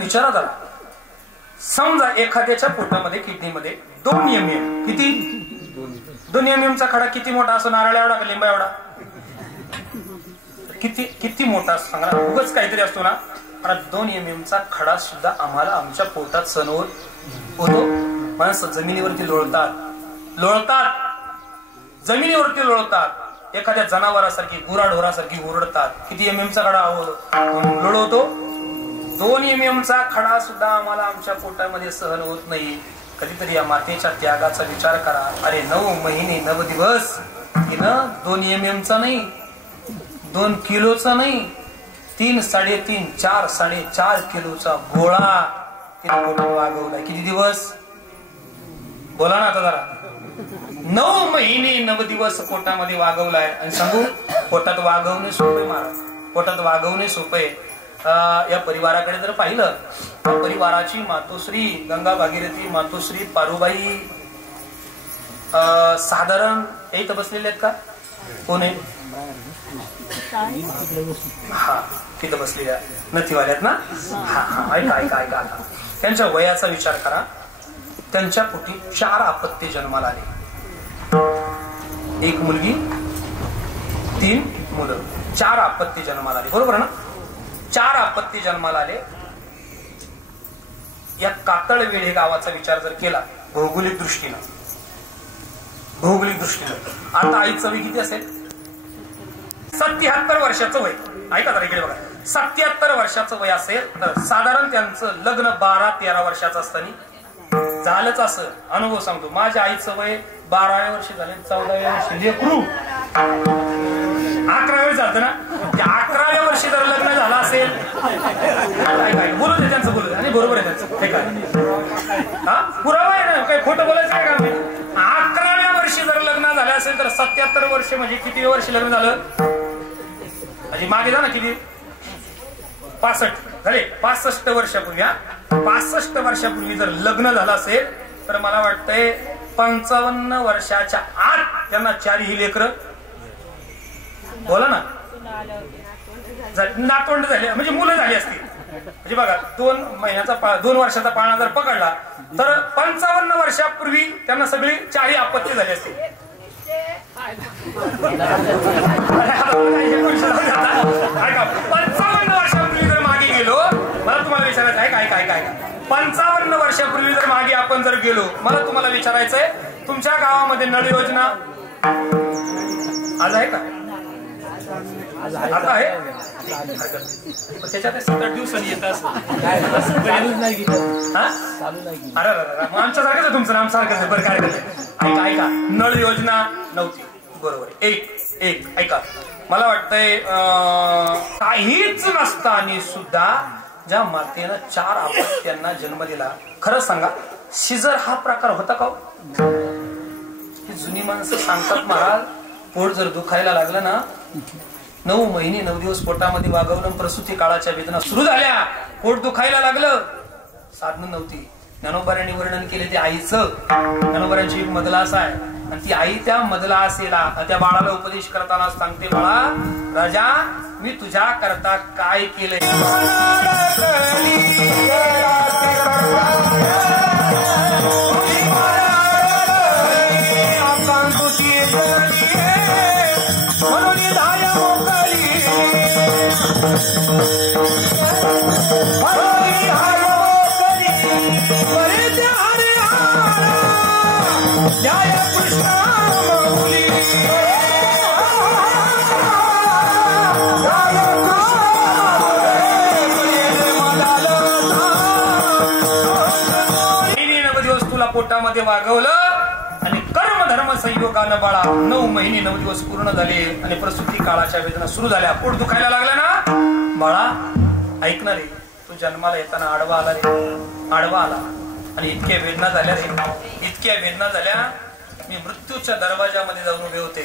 विचारात आला. समजा एखाद्याच्या पोटामध्ये किडनीमध्ये 2 mm. किती? 2 mmचा खडा किती मोठा असतो? नारळ एवढा का लिंबा एवढा? किती मोठा सांगा. उगाच काहीतरी असतो ना. आणि 2 mmचा खडा सुद्धा आम्हाला आमच्या पोटात सण होतो. माणसं जमिनीवरती लोळतात, जमिनीवरती लोळतात. एखाद्या जनावरासारखी, गुराढोरासारखी ओरडतात. किती mmचा खडा लोळवतो? 2 mmचा खडा सुद्धा आम्हाला आमच्या पोटामध्ये सहन होत नाही. कधीतरी या मातेच्या त्यागाचा विचार करा. अरे 9 महिने 9 दिवस तिनं 2 mmचा नाही, 2 किलोचा नाही, 3, 3.5, 4, 4.5 किलोचा गोळा तिने पोटात वागवला. किती दिवस? बोला ना आता जरा. 9 महिने 9 दिवस पोटामध्ये वागवलाय. आणि सांगू, पोटात वागवणे सोपे महाराज, पोटात वागवणे सोपे. या परिवाराकडे जर पाहिलं तर परिवाराची मातोश्री गंगा भागीरथी, मातोश्री पारुबाई साधारण इथं बसलेले आहेत का? कोण आहे? हा, तिथं बसलेल्या नथीवाल्यात ना. हा, ऐका ऐका ऐका. त्यांच्या वयाचा विचार करा. त्यांच्या पोटी 4 अपत्य जन्माला आले. 1 मुलगी, 3 मुलं. 4 अपत्य जन्माला आले. बरोबर ना? 4 अपत्य जन्माला आले. या कातळवेढे गावाचा विचार जर केला भौगोलिक दृष्टीनं, आता आईचं वय किती असेल? 77 वर्षाचं वय. ऐका जरा इकडे बघा. 77 वर्षाचं वय असेल तर साधारण त्यांचं लग्न 12-13 वर्षाचं असताना झालंच. असं अनुभव सांगतो. माझ्या आईचं वय 12व्या वर्षी झाले, 14व्या वर्षी लेकरू, 11व्या झालं ना. 11व्या वर्षी जर लग्न झालं असेल, बोलू दे त्यांचं, बोलू दे. आणि बरोबर आहे त्यांचं, ठीक आहे. हा, पुरावा आहे ना, काही खोटं बोलायचं काय काम आहे. 11व्या वर्षी जर लग्न झालं असेल तर 77 वर्ष म्हणजे किती वर्षी लग्न झालं? आणि मागे जा ना, किती? 65 झाले. 65 वर्षापूर्वी, 65 वर्षापूर्वी जर लग्न झालं असेल तर मला वाटतंय 55 वर्षाच्या आत त्यांना 4ही लेकरं, बोला ना, नातवंड झाले म्हणजे मुलं झाली असतील. म्हणजे बघा 2 वर्षाचा पाळणा जर पकडला तर 55 वर्षापूर्वी त्यांना सगळी 4 आपत्ती झाली असते. 55 वर्षापूर्वी जर मागे गेलो, मला तुम्हाला विचारायचं आहे काय 55 वर्षापूर्वी जर मागे आपण जर गेलो, मला तुम्हाला विचारायचंय तुमच्या गावामध्ये नळ योजना आज आहे का? आता आहे त्याच्यात 7-8 दिवसांनी येत असं आमच्यासारखंच आहे तुमचं नाम सारखंच आहे. बरं काय ऐका नळ योजना नव्हती. बरोबर एक ऐका मला वाटतंय काहीच नसताना सुद्धा ज्या मातेनं 4 अपत्यांना जन्म दिला, खरं सांगा शिजर हा प्रकार होता का? ही जुनी माणसं सांगतात महाराज, पोट जर दुखायला लागलं ना 9 महिने 9 दिवस पोटामध्ये वागवलं, प्रसूती काळाच्या वेदना सुरू झाल्या, पोट दुखायला लागलं, साधन नव्हती. ज्ञानोबाऱ्यांनी वर्णन केले ते आईचं. ज्ञानोबाऱ्यांची एक मदला असा आहे आणि ती आई त्या मदला असेला त्या बाळाला उपदेश करताना सांगते, बाळा राजा मी तुझ्या करता काय केलंय. पोटामध्ये वागवलं आणि कर्म धर्म संयोगानं बाळा 9 महिने 9 दिवस पूर्ण झाले आणि प्रसूती काळाच्या वेदना सुरू झाल्या, पोट दुखायला लागला ना. बाळा ऐकणार रे, तू जन्माला येताना आडवा आला आणि इतक्या वेदना झाल्या, मी मृत्यूच्या दरवाजामध्ये जाऊन उभे होते.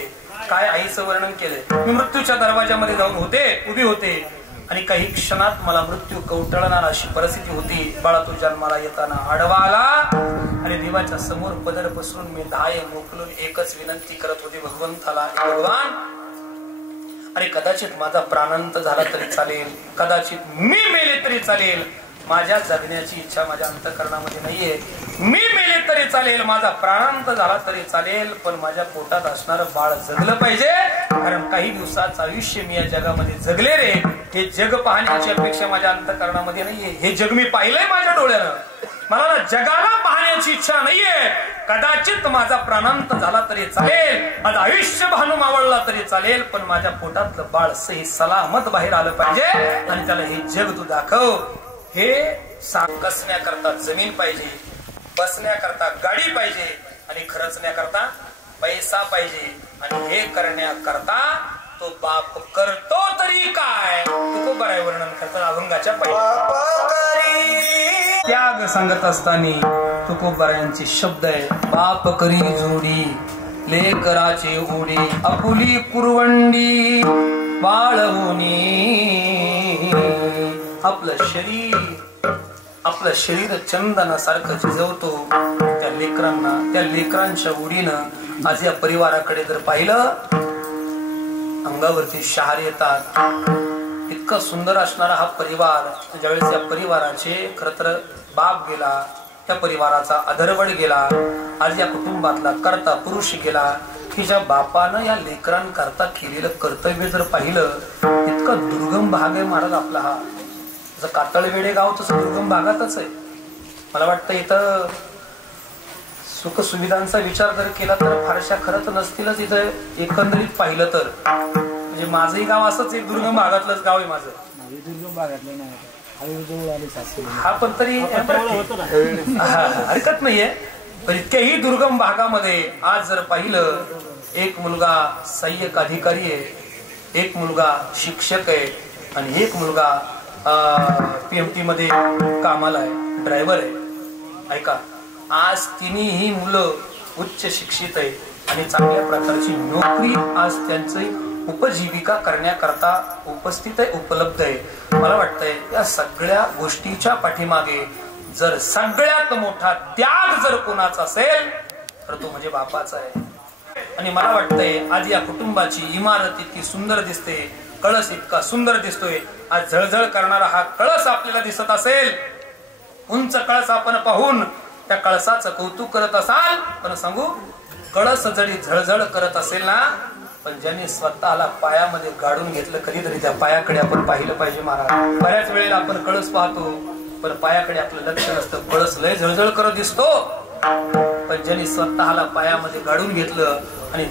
काय आईचं वर्णन केलंय, मी मृत्यूच्या दरवाजामध्ये जाऊन उभे होते आणि काही क्षणात मला मृत्यू कवटळणार अशी परिस्थिती होती. बाळा तू जन्माला येताना आडवा आला आणि देवाच्या समोर पदर पसरून मी धाय मोकलून एकच विनंती करत होती भगवंताला, भगवान अरे कदाचित माझा प्राणांत झाला तरी चालेल, कदाचित मी मेले तरी चालेल, माझ्या जगण्याची इच्छा माझ्या अंतःकरणामध्ये नाहीये. मी मेले तरी चालेल, माझा प्राणांत झाला तरी चालेल, पण माझ्या पोटात असणारं बाळ जगलं पाहिजे. कारण काही दिवसाचं आयुष्य मी या जगामध्ये जगले रे, हे जग पाहण्याची अपेक्षा माझ्या अंतःकरणामध्ये नाहीये. हे जग मी पाहिलंय माझ्या डोळ्यानं, मला ना जगाला पाहण्याची इच्छा नाहीये. कदाचित माझा प्राणांत झाला तरी चालेल, माझं आयुष्य भानू मावळला तरी चालेल, पण माझ्या पोटातलं बाळ सही सलामत बाहेर आलं पाहिजे आणि त्याला हे जग तू दाखव. हे कसण्याकरता जमीन पाहिजे, बसण्याकरता गाडी पाहिजे आणि खर्चण्याकरता पैसा पाहिजे. आणि हे करण्याकरता तो बाप करतो तरी काय, तो बराय वर्णन करतात अभंगाच्या त्याग सांगत असताना तुकोबारायांचे शब्द आहे, बाप करी जोडी लेकराचे ओढे आपुली कुरवंडी बाळवणी. आपलं शरीर चंदनासारखं झिजवतो त्या लेकरांना, त्या लेकरांच्या ओढीनं आज या परिवाराकडे जर पाहिलं अंगावरती शहारे येतात. इतका सुंदर असणारा हा परिवार, ज्यावेळेस या परिवाराचे खरं तर बाप गेला, त्या परिवाराचा अधरवड गेला, आज या कुटुंबातला कर्ता पुरुष गेला, की ज्या बापानं या लेकरांकरता केलेलं कर्तव्य जर पाहिलं, इतका दुर्गम भाग आहे महाराज आपला हा. जसं कातळवेडे गाव तसं दुर्गम भागातच आहे. मला वाटतं इथं सुख सुविधांचा विचार जर केला तर फारशा खरंच नसतीलच. इथं एकंदरीत पाहिलं तर म्हणजे माझंही गाव असंच एक दुर्गम भागातलंच गाव आहे माझं. दुर्गम भागातलं हा पण तरी हरकत नाहीये. पण इतक्याही दुर्गम भागामध्ये आज जर पाहिलं, एक मुलगा सहाय्यक अधिकारी आहे, एक मुलगा शिक्षक आहे आणि एक मुलगा PMT मध्ये कामाला आहे, ड्रायव्हर आहे. ऐका, आज तिन्ही मुलं उच्च शिक्षित आहे आणि चांगल्या प्रकारची नोकरी आज त्यांची उपजीविका करण्याकरता उपस्थित आहे, उपलब्ध आहे. मला वाटतंय या सगळ्या गोष्टीच्या पाठीमागे जर सगळ्यात मोठा त्याग जर कोणाचा असेल तर तो म्हणजे बापाचा आहे. आणि मला वाटतंय आज या कुटुंबाची इमारत इतकी सुंदर दिसते, कळस इतका सुंदर दिसतोय. आज झळझळ करणारा हा कळस आपल्याला दिसत असेल, उंच कळस आपण पाहून त्या कळसाचं कौतुक करत असाल, पण सांगू कळस जरी झळझळ करत असेल ना, पण ज्यांनी स्वतःला पायामध्ये गाडून घेतलं, कधीतरी त्या पायाकडे आपण पाहिलं पाहिजे महाराज. बऱ्याच वेळेला आपण कळस पाहतो पण पायाकडे आपलं लक्ष नसतं. कळस लय झळझळ करत दिसतो, पण ज्यांनी स्वतःला पायामध्ये गाडून घेतलं आणि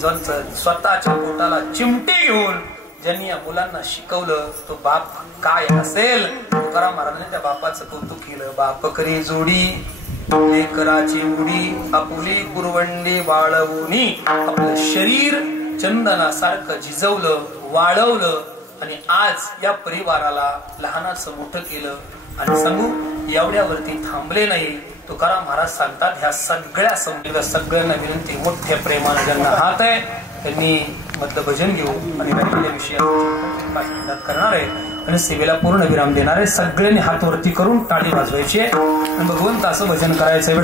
स्वतःच्या पोटाला चिमटे घेऊन ज्यांनी या मुलांना शिकवलं, तो बाप काय असेल. तुकाराम महाराजांनी त्या बापाचं कौतुक केलं. बाप करी जोडी लेकराची मुडी, आपुली कुरवंडी वाळवूनी, आपलं शरीर चंदनासारखं झिजवलं, वाळवलं आणि आज या परिवाराला लहानाचं मोठं केलं. आणि सांगू एवढ्यावरती थांबले नाही. तुकाराम महाराज सांगतात, ह्या सगळ्यांना विनंती, मोठ्या प्रेमाने ज्यांना हात आहे त्यांनी म्हटलं भजन घेऊ आणि राहिलेल्या विषयात करणार आहे आणि सेवेला पूर्ण विराम देणार आहे. सगळ्यांनी हात वरती करून टाळी वाजवायची आणि भगवंत असं भजन करायचं.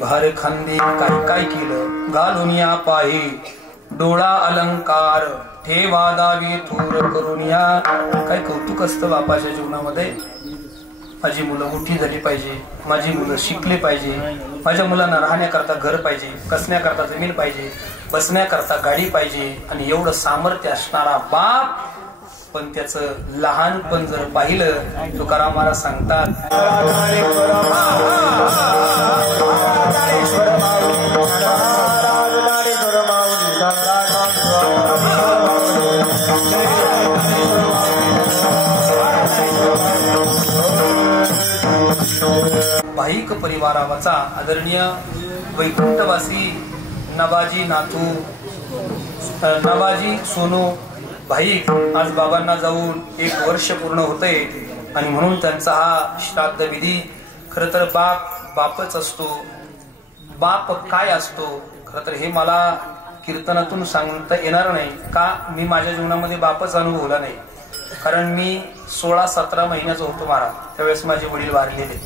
भार खांदे काय काय केलं, घालून या पायी डोळा अलंकार, ठेवा दावी थोर करून या. काय कौतुक असतं बापाच्या जीवनामध्ये. माझी मुलं मोठी झाली पाहिजे, माझी मुलं शिकली पाहिजे, माझ्या मुलांना राहण्याकरता घर पाहिजे, कसण्याकरता जमीन पाहिजे, बसण्याकरता गाडी पाहिजे. आणि एवढं सामर्थ्य असणारा बाप, पण त्याचं लहानपण जर पाहिलं, तुकाराम महाराज सांगतात, भाईक परिवाराचा आदरणीय वैकुंठवासी नवाजी नाथू, नवाजी सोनू भाईक आज बाबांना जाऊन 1 वर्ष पूर्ण होते. आणि म्हणून त्यांचा हा श्राद्ध विधी. खर तर बापच असतो. बाप काय असतो खर तर हे मला कीर्तनातून सांगता येणार नाही. का मी माझ्या जीवनामध्ये बापच अनुभवला नाही. कारण मी 16-17 महिन्याचा होतो महाराज, त्यावेळेस माझे वडील वारलेले.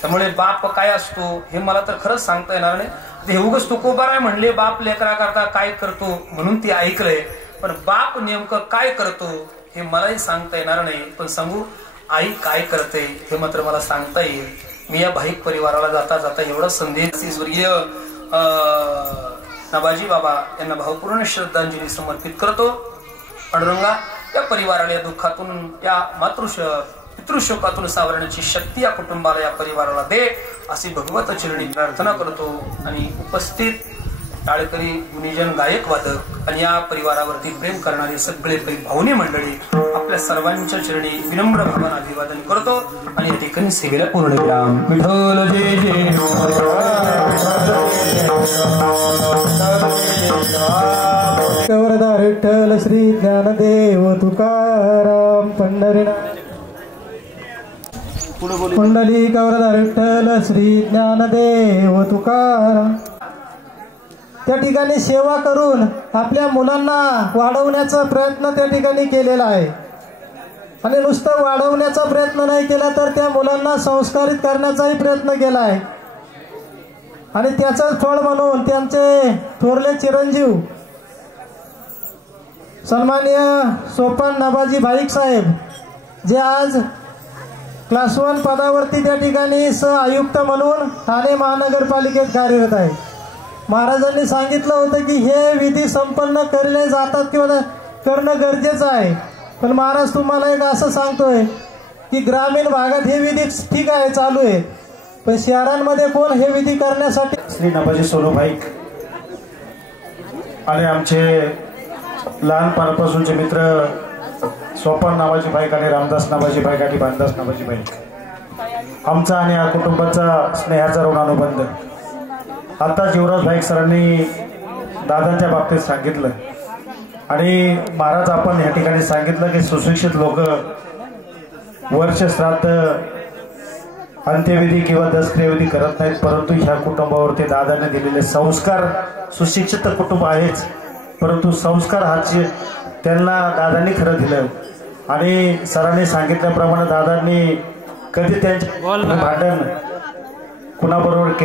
त्यामुळे बाप काय असतो हे मला तर खरंच सांगता येणार नाही. ते उगाच तुकोबाराय म्हणले बाप लेकरा करता काय करतो म्हणून ते ऐकलंय, पण बाप नेमकं काय करतो हे मलाही सांगता येणार नाही. पण सांगू आई काय करते हे मात्र मला सांगता येईल. मी या भाईक परिवाराला जाता जाता एवढा संदेश स्वर्गीय नवाजी बाबा यांना भावपूर्ण श्रद्धांजली समर्पित करतो. पांडुरंगा या परिवाराला या दुःखातून, या पितृशोकातून सावरण्याची शक्ती या कुटुंबाला, या परिवाराला दे अशी भगवत चरणी प्रार्थना करतो. आणि उपस्थित टाळकरी, गुणीजन, गायक, वादक आणि या परिवारावरती प्रेम करणारी सगळे भावनी मंडळी आपल्या सर्वांच्या चरणी विनम्र भावाने अभिवादन करतो. आणि या ठिकाणी सेवेला पूर्ण विराम. विठ्ठल जय जय. गौरदार विठ्ठल श्री ज्ञानदेव तुकाराम पंढरीनाथ. कुंडली गौरदार विठ्ठल श्री ज्ञानदेव तुकाराम. त्या ठिकाणी सेवा करून आपल्या मुलांना वाढवण्याचा प्रयत्न त्या ठिकाणी केलेला आहे. आणि नुसतं वाढवण्याचा प्रयत्न नाही केला तर त्या मुलांना संस्कारित करण्याचाही प्रयत्न केला आहे. आणि त्याचंच फळ म्हणून त्यांचे थोरले चिरंजीव सन्माननीय सोपान नाबाजी भाईक साहेब जे आज क्लास 1 पदावरती त्या ठिकाणी आयुक्त म्हणून ठाणे महानगरपालिकेत कार्यरत आहे. महाराजांनी सांगितलं होतं की हे विधी संपन्न केले जातात किंवा करणं गरजेचं आहे. पण महाराज तुम्हाला एक असं सांगतोय की ग्रामीण भागात हे विधी ठीक आहे चालू आहे, पण शहरांमध्ये कोण हे विधी करण्यासाठी. श्री नाबाजी सोनू भाईक आणि आमचे लहानपणापासूनचे मित्र सोपान नाबाजी भाईक आणि रामदास नाबाजी भाईक आणि भानदास नाबाजी भाईक, आमचा आणि या कुटुंबाचा स्नेहाचा ऋणानुबंध. आता जीवराज भाईक सरांनी दादांच्या बाबतीत सांगितलं आणि महाराज आपण या ठिकाणी सांगितलं की सुशिक्षित लोक वर्ष श्राद्ध अंत्यविधी किंवा दशक्रियाविधी करत नाहीत, परंतु ह्या कुटुंबावरती दादाने दिलेले संस्कार, सुशिक्षित कुटुंब आहेच परंतु संस्कार हाचे त्यांना दादांनी खरं दिलं. आणि सरांनी सांगितल्याप्रमाणे दादांनी कधी त्यांचे भांडण कुणाबरोबर केले